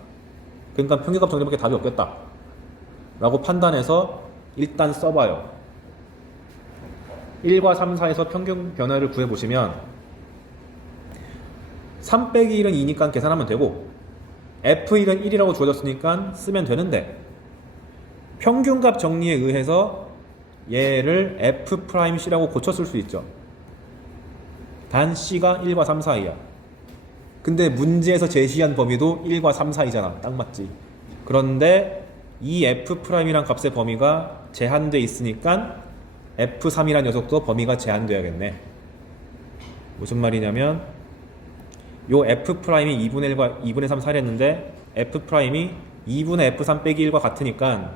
그러니까 평균값 정리밖에 답이 없겠다 라고 판단해서 일단 써봐요. 1과 3 사이에서 평균 변화를 구해보시면 3 빼기 1은 2니까 계산하면 되고, F1은 1이라고 주어졌으니까 쓰면 되는데, 평균값 정리에 의해서 얘를 F'C라고 고쳤을 수 있죠. 단 C가 1과 3 사이야. 근데 문제에서 제시한 범위도 1과 3 사이잖아. 딱 맞지. 그런데 이 F'이란 값의 범위가 제한돼 있으니까 F3이란 녀석도 범위가 제한되어야겠네. 무슨 말이냐면 요 F'이 2분의 1과 2분의 3 사이랬는데 F'이 2분의 F3 빼기 1과 같으니까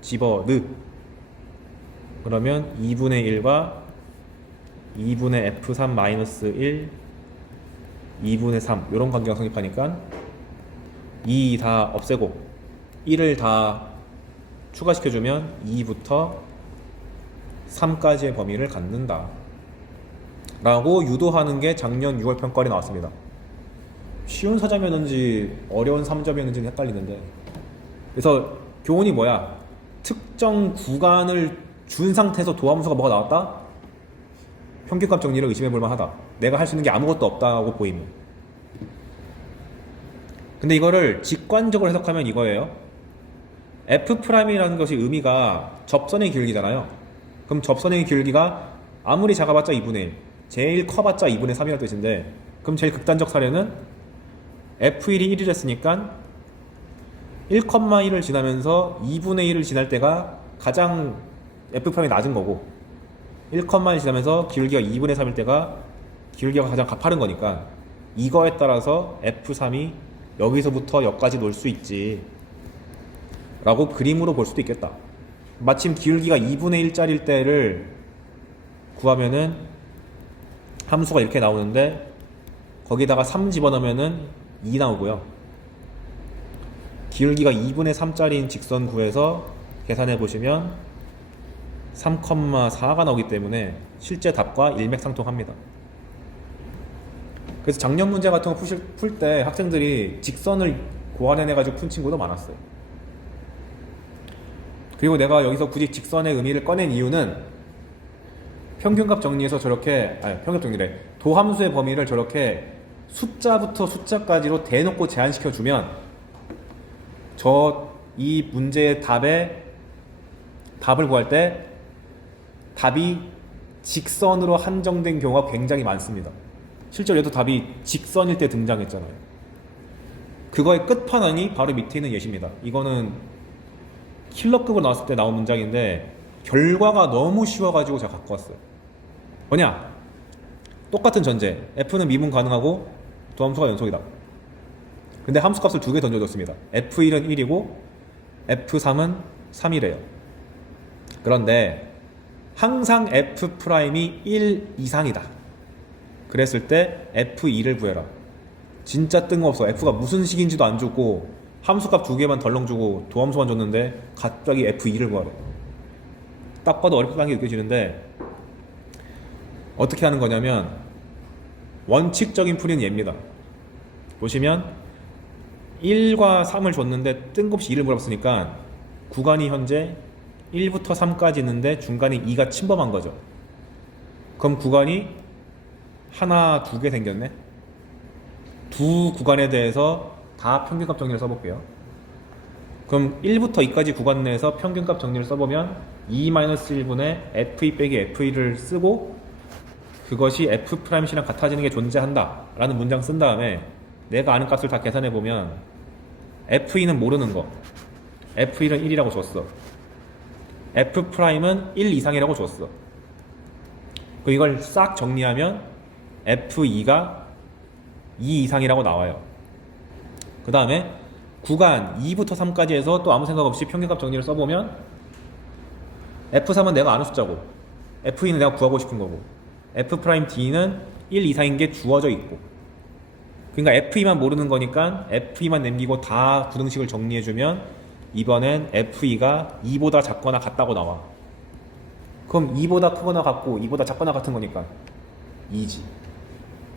집어넣. 그러면 2분의 1과 2분의 F3 마이너스 1 2분의 3 이런 관계가 성립하니까 2 다 없애고 1을 다 추가시켜주면 2부터 3까지의 범위를 갖는다 라고 유도하는 게 작년 6월 평가원에 나왔습니다. 쉬운 4점이었는지 어려운 3점이었는지는 헷갈리는데, 그래서 교훈이 뭐야? 특정 구간을 준 상태에서 도함수가 뭐가 나왔다? 평균값 정리를 의심해 볼 만하다. 내가 할 수 있는 게 아무것도 없다고 보이면. 근데 이거를 직관적으로 해석하면 이거예요. F'이라는 것이 의미가 접선의 기울기잖아요. 그럼 접선의 기울기가 아무리 작아봤자 2분의 1, 제일 커봤자 2분의 3이라는 뜻인데, 그럼 제일 극단적 사례는 F1이 1이 됐으니까 1,1을 지나면서 2분의 1을 지날 때가 가장 F'이 낮은 거고, 1,1 지나면서 기울기가 2분의 3일 때가 기울기가 가장 가파른 거니까, 이거에 따라서 F3이 여기서부터 여기까지 놓을 수 있지 라고 그림으로 볼 수도 있겠다. 마침 기울기가 2분의 1짜리일 때를 구하면은 함수가 이렇게 나오는데, 거기다가 3 집어넣으면은 2 나오고요. 기울기가 2분의 3짜리인 직선 구해서 계산해 보시면 3,4가 나오기 때문에 실제 답과 일맥상통합니다. 그래서 작년 문제 같은 거 풀 때 학생들이 직선을 고안해내가지고 푼 친구도 많았어요. 그리고 내가 여기서 굳이 직선의 의미를 꺼낸 이유는 평균값 정리에서 저렇게, 평균값 정리래, 도함수의 범위를 저렇게 숫자부터 숫자까지로 대놓고 제한시켜 주면 이 문제의 답을 구할 때 답이 직선으로 한정된 경우가 굉장히 많습니다. 실제로 얘도 답이 직선일 때 등장했잖아요. 그거의 끝판왕이 바로 밑에 있는 예시입니다. 이거는 킬러급으로 나왔을 때 나온 문장인데 결과가 너무 쉬워가지고 제가 갖고 왔어요. 뭐냐? 똑같은 전제, F는 미분 가능하고 도함수가 연속이다. 근데 함수값을 두 개 던져줬습니다. F1은 1이고 F3은 3이래요. 그런데 항상 F'이 1 이상이다. 그랬을 때 F2를 구해라. 진짜 뜬금없어. F가 무슨 식인지도 안 주고 함수값 두 개만 덜렁 주고 도함수만 줬는데 갑자기 F2를 구하래. 딱 봐도 어렵다는 게 느껴지는데, 어떻게 하는 거냐면 원칙적인 풀이는 얘입니다. 보시면 1과 3을 줬는데 뜬금없이 2를 물어봤으니까 구간이 현재 1부터 3까지 있는데 중간에 2가 침범한 거죠. 그럼 구간이 하나, 두 개 생겼네. 두 구간에 대해서 다 평균값 정리를 써볼게요. 그럼 1부터 2까지 구간 내에서 평균값 정리를 써보면 2-1분의 F2 빼기 F1을 쓰고 그것이 F'이랑 같아지는 게 존재한다 라는 문장 쓴 다음에 내가 아는 값을 다 계산해보면 F2는 모르는 거, F1은 1이라고 줬어. F'은 1 이상이라고 줬어. 이걸 싹 정리하면 F2가 2 이상이라고 나와요. 그 다음에 구간 2부터 3까지 해서 또 아무 생각 없이 평균값 정리를 써보면 F3은 내가 아는 숫자고 F2는 내가 구하고 싶은 거고 F'D는 1 이상인 게 주어져 있고, 그러니까 F2만 모르는 거니까 F2만 남기고 다 부등식을 정리해주면 이번엔 F2가 2보다 작거나 같다고 나와. 그럼 2보다 크거나 같고 2보다 작거나 같은 거니까 2지.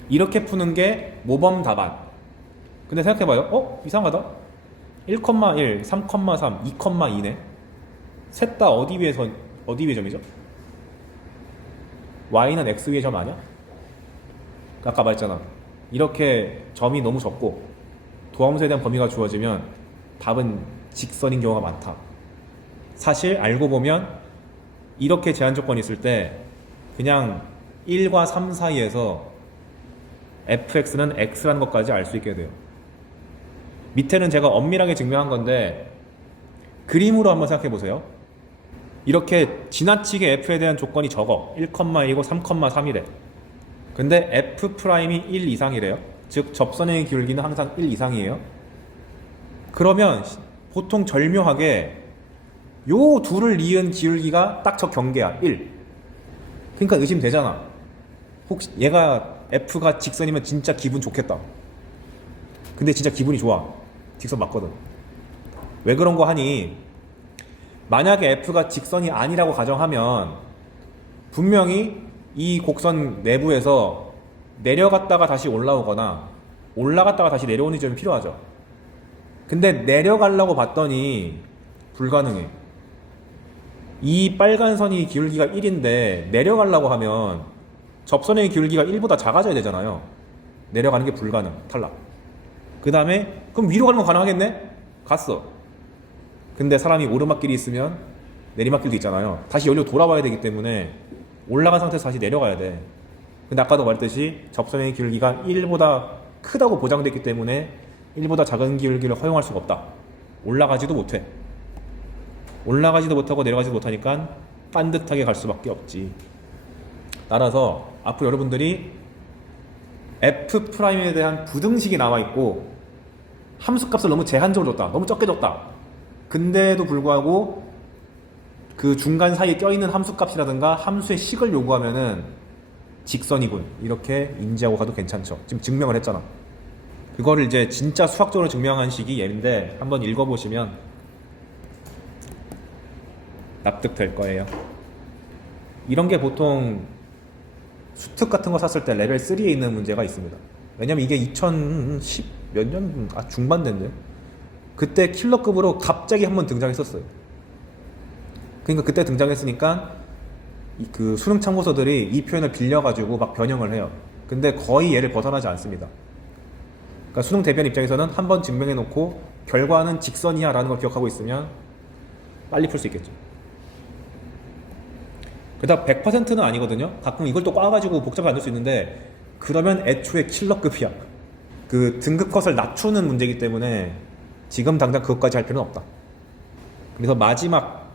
이렇게 푸는 게 모범 답안. 근데 생각해봐요. 이상하다. 1,1, 3,3, 2,2네. 셋 다 어디 위의 점이죠? Y는 X 위의 점 아니야? 아까 말했잖아. 이렇게 점이 너무 적고 도함수에 대한 범위가 주어지면 답은 직선인 경우가 많다. 사실 알고 보면 이렇게 제한 조건이 있을 때 그냥 1과 3 사이에서 fx는 x라는 것까지 알 수 있게 돼요. 밑에는 제가 엄밀하게 증명한 건데 그림으로 한번 생각해 보세요. 이렇게 지나치게 f에 대한 조건이 적어. 1,1이고 3,3이래. 근데 f'이 1 이상이래요. 즉 접선의 기울기는 항상 1 이상이에요. 그러면 보통 절묘하게 요 둘을 이은 기울기가 딱 저 경계야. 1. 그러니까 의심되잖아. 혹시 얘가 f가 직선이면 진짜 기분 좋겠다. 근데 진짜 기분이 좋아. 직선 맞거든. 왜 그런 거 하니? 만약에 f가 직선이 아니라고 가정하면 분명히 이 곡선 내부에서 내려갔다가 다시 올라오거나 올라갔다가 다시 내려오는 점이 필요하죠. 근데 내려가려고 봤더니 불가능해. 이 빨간 선이 기울기가 1인데 내려가려고 하면 접선의 기울기가 1보다 작아져야 되잖아요. 내려가는 게 불가능. 탈락. 그 다음에 그럼 위로 가는 건 가능하겠네? 갔어. 근데 사람이 오르막길이 있으면 내리막길도 있잖아요. 다시 여기로 돌아와야 되기 때문에 올라간 상태에서 다시 내려가야 돼. 근데 아까도 말했듯이 접선의 기울기가 1보다 크다고 보장됐기 때문에 1보다 작은 기울기를 허용할 수가 없다. 올라가지도 못해. 올라가지도 못하고 내려가지도 못하니까 반듯하게 갈 수밖에 없지. 따라서 앞으로 여러분들이 F'에 대한 부등식이 나와 있고 함수값을 너무 제한적으로 줬다. 너무 적게 줬다. 근데도 불구하고 그 중간 사이에 껴있는 함수값이라든가 함수의 식을 요구하면은 직선이군. 이렇게 인지하고 가도 괜찮죠. 지금 증명을 했잖아. 그거를 이제 진짜 수학적으로 증명한 식이 얘인데 한번 읽어보시면 납득될 거예요. 이런 게 보통 수특 같은 거 샀을 때 레벨 3에 있는 문제가 있습니다. 왜냐면 이게 2010 몇 년 중반대인데 그때 킬러급으로 갑자기 한번 등장했었어요. 그러니까 그때 등장했으니까 그 수능 참고서들이 이 표현을 빌려가지고 막 변형을 해요. 근데 거의 얘를 벗어나지 않습니다. 그러니까 수능 대비원 입장에서는 한번 증명해놓고 결과는 직선이야 라는 걸 기억하고 있으면 빨리 풀 수 있겠죠. 그다음 100%는 아니거든요. 가끔 이걸 또 꽈가지고 복잡하게 만들 수 있는데 그러면 애초에 킬러급이야. 그 등급 컷을 낮추는 문제이기 때문에 지금 당장 그것까지 할 필요는 없다. 그래서 마지막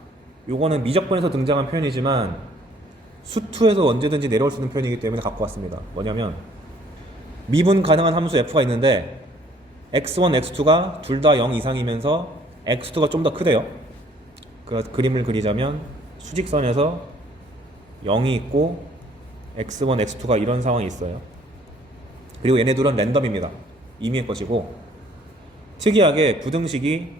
요거는 미적분에서 등장한 표현이지만 수투에서 언제든지 내려올 수 있는 표현이기 때문에 갖고 왔습니다. 뭐냐면 미분 가능한 함수 f가 있는데 x1, x2가 둘 다 0 이상이면서 x2가 좀 더 크대요. 그 그림을 그리자면 수직선에서 0이 있고 x1, x2가 이런 상황이 있어요. 그리고 얘네들은 랜덤입니다. 임의의 것이고 특이하게 부등식이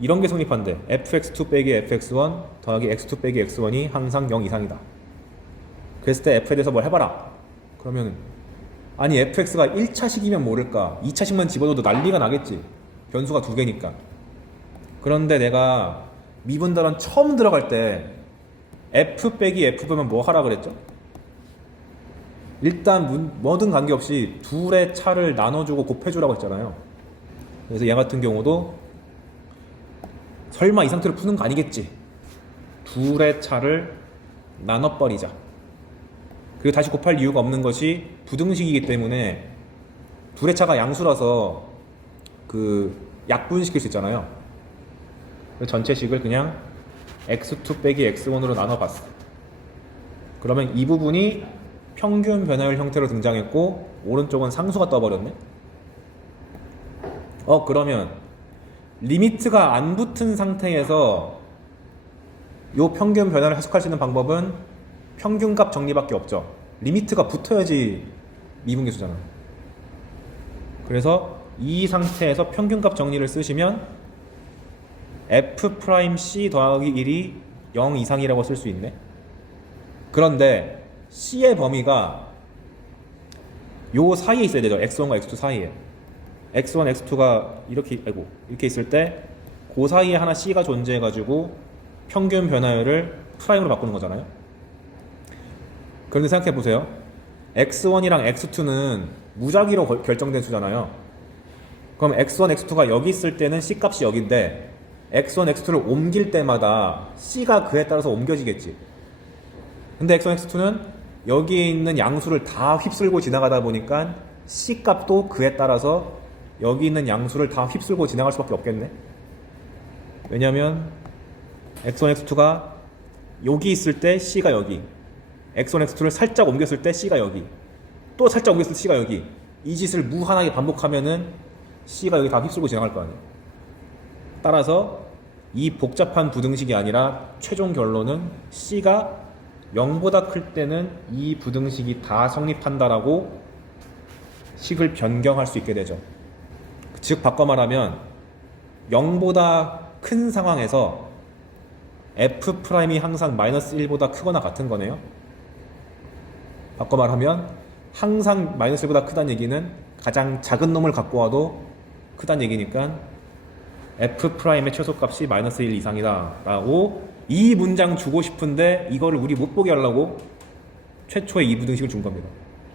이런 게 성립한대. fx2 빼기 fx1 더하기 x2 빼기 x1이 항상 0 이상이다. 그랬을 때 f에 대해서 뭘 해봐라. 그러면 아니 fx가 1차식이면 모를까 2차식만 집어넣어도 난리가 나겠지. 변수가 두 개니까. 그런데 내가 미분단원 처음 들어갈 때 f 빼기 f 보면 뭐 하라 그랬죠? 일단 뭐든 관계없이 둘의 차를 나눠주고 곱해주라고 했잖아요. 그래서 얘 같은 경우도 설마 이 상태로 푸는 거 아니겠지? 둘의 차를 나눠버리자. 그리고 다시 곱할 이유가 없는 것이 부등식이기 때문에 둘의 차가 양수라서 그 약분시킬 수 있잖아요. 그래서 전체식을 그냥 x2 빼기 x1으로 나눠봤어. 그러면 이 부분이 평균 변화율 형태로 등장했고 오른쪽은 상수가 떠버렸네. 그러면 리미트가 안 붙은 상태에서 요 평균 변화를 해석할 수 있는 방법은 평균값 정리밖에 없죠. 리미트가 붙어야지 미분계수잖아. 그래서 이 상태에서 평균값 정리를 쓰시면 f'c 더하기 1이 0 이상이라고 쓸 수 있네. 그런데 c의 범위가 요 사이에 있어야 되죠. x1과 x2 사이에. x1, x2가 이렇게 있을 때 그 사이에 하나 c가 존재해가지고 평균 변화율을 프라임으로 바꾸는 거잖아요. 그런데 생각해 보세요. x1이랑 x2는 무작위로 결정된 수잖아요. 그럼 x1, x2가 여기 있을 때는 c 값이 여기인데 x1, x2를 옮길 때마다 c가 그에 따라서 옮겨지겠지. 근데 x1, x2는 여기에 있는 양수를 다 휩쓸고 지나가다 보니까 c 값도 그에 따라서 여기 있는 양수를 다 휩쓸고 지나갈 수밖에 없겠네. 왜냐면 x1, x2가 여기 있을 때 c가 여기, x1, x2를 살짝 옮겼을 때 c가 여기, 또 살짝 옮겼을 때 c가 여기, 이 짓을 무한하게 반복하면은 c가 여기 다 휩쓸고 지나갈 거 아니에요. 따라서 이 복잡한 부등식이 아니라 최종 결론은 c가 0보다 클 때는 이 부등식이 다 성립한다라고 식을 변경할 수 있게 되죠. 즉 바꿔 말하면 0보다 큰 상황에서 F'이 항상 마이너스 1보다 크거나 같은 거네요. 바꿔 말하면 항상 마이너스 1보다 크다는 얘기는 가장 작은 놈을 갖고 와도 크다는 얘기니까 F'의 최소값이 마이너스 1 이상이다 라고 이 문장 주고 싶은데 이거를 우리 못 보게 하려고 최초의 이부등식을 준 겁니다.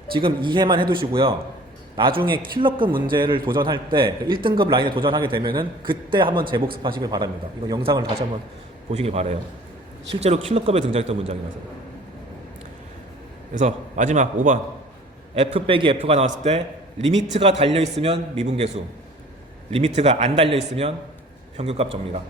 지금 이해만 해두시고요. 나중에 킬러급 문제를 도전할 때 1등급 라인에 도전하게 되면은 그때 한번 재복습하시길 바랍니다. 이거 영상을 다시 한번 보시길 바래요. 실제로 킬러급에 등장했던 문장이라서. 그래서 마지막 5번 F 빼기 F가 나왔을 때 리미트가 달려있으면 미분계수, 리미트가 안 달려있으면 평균값 접니다.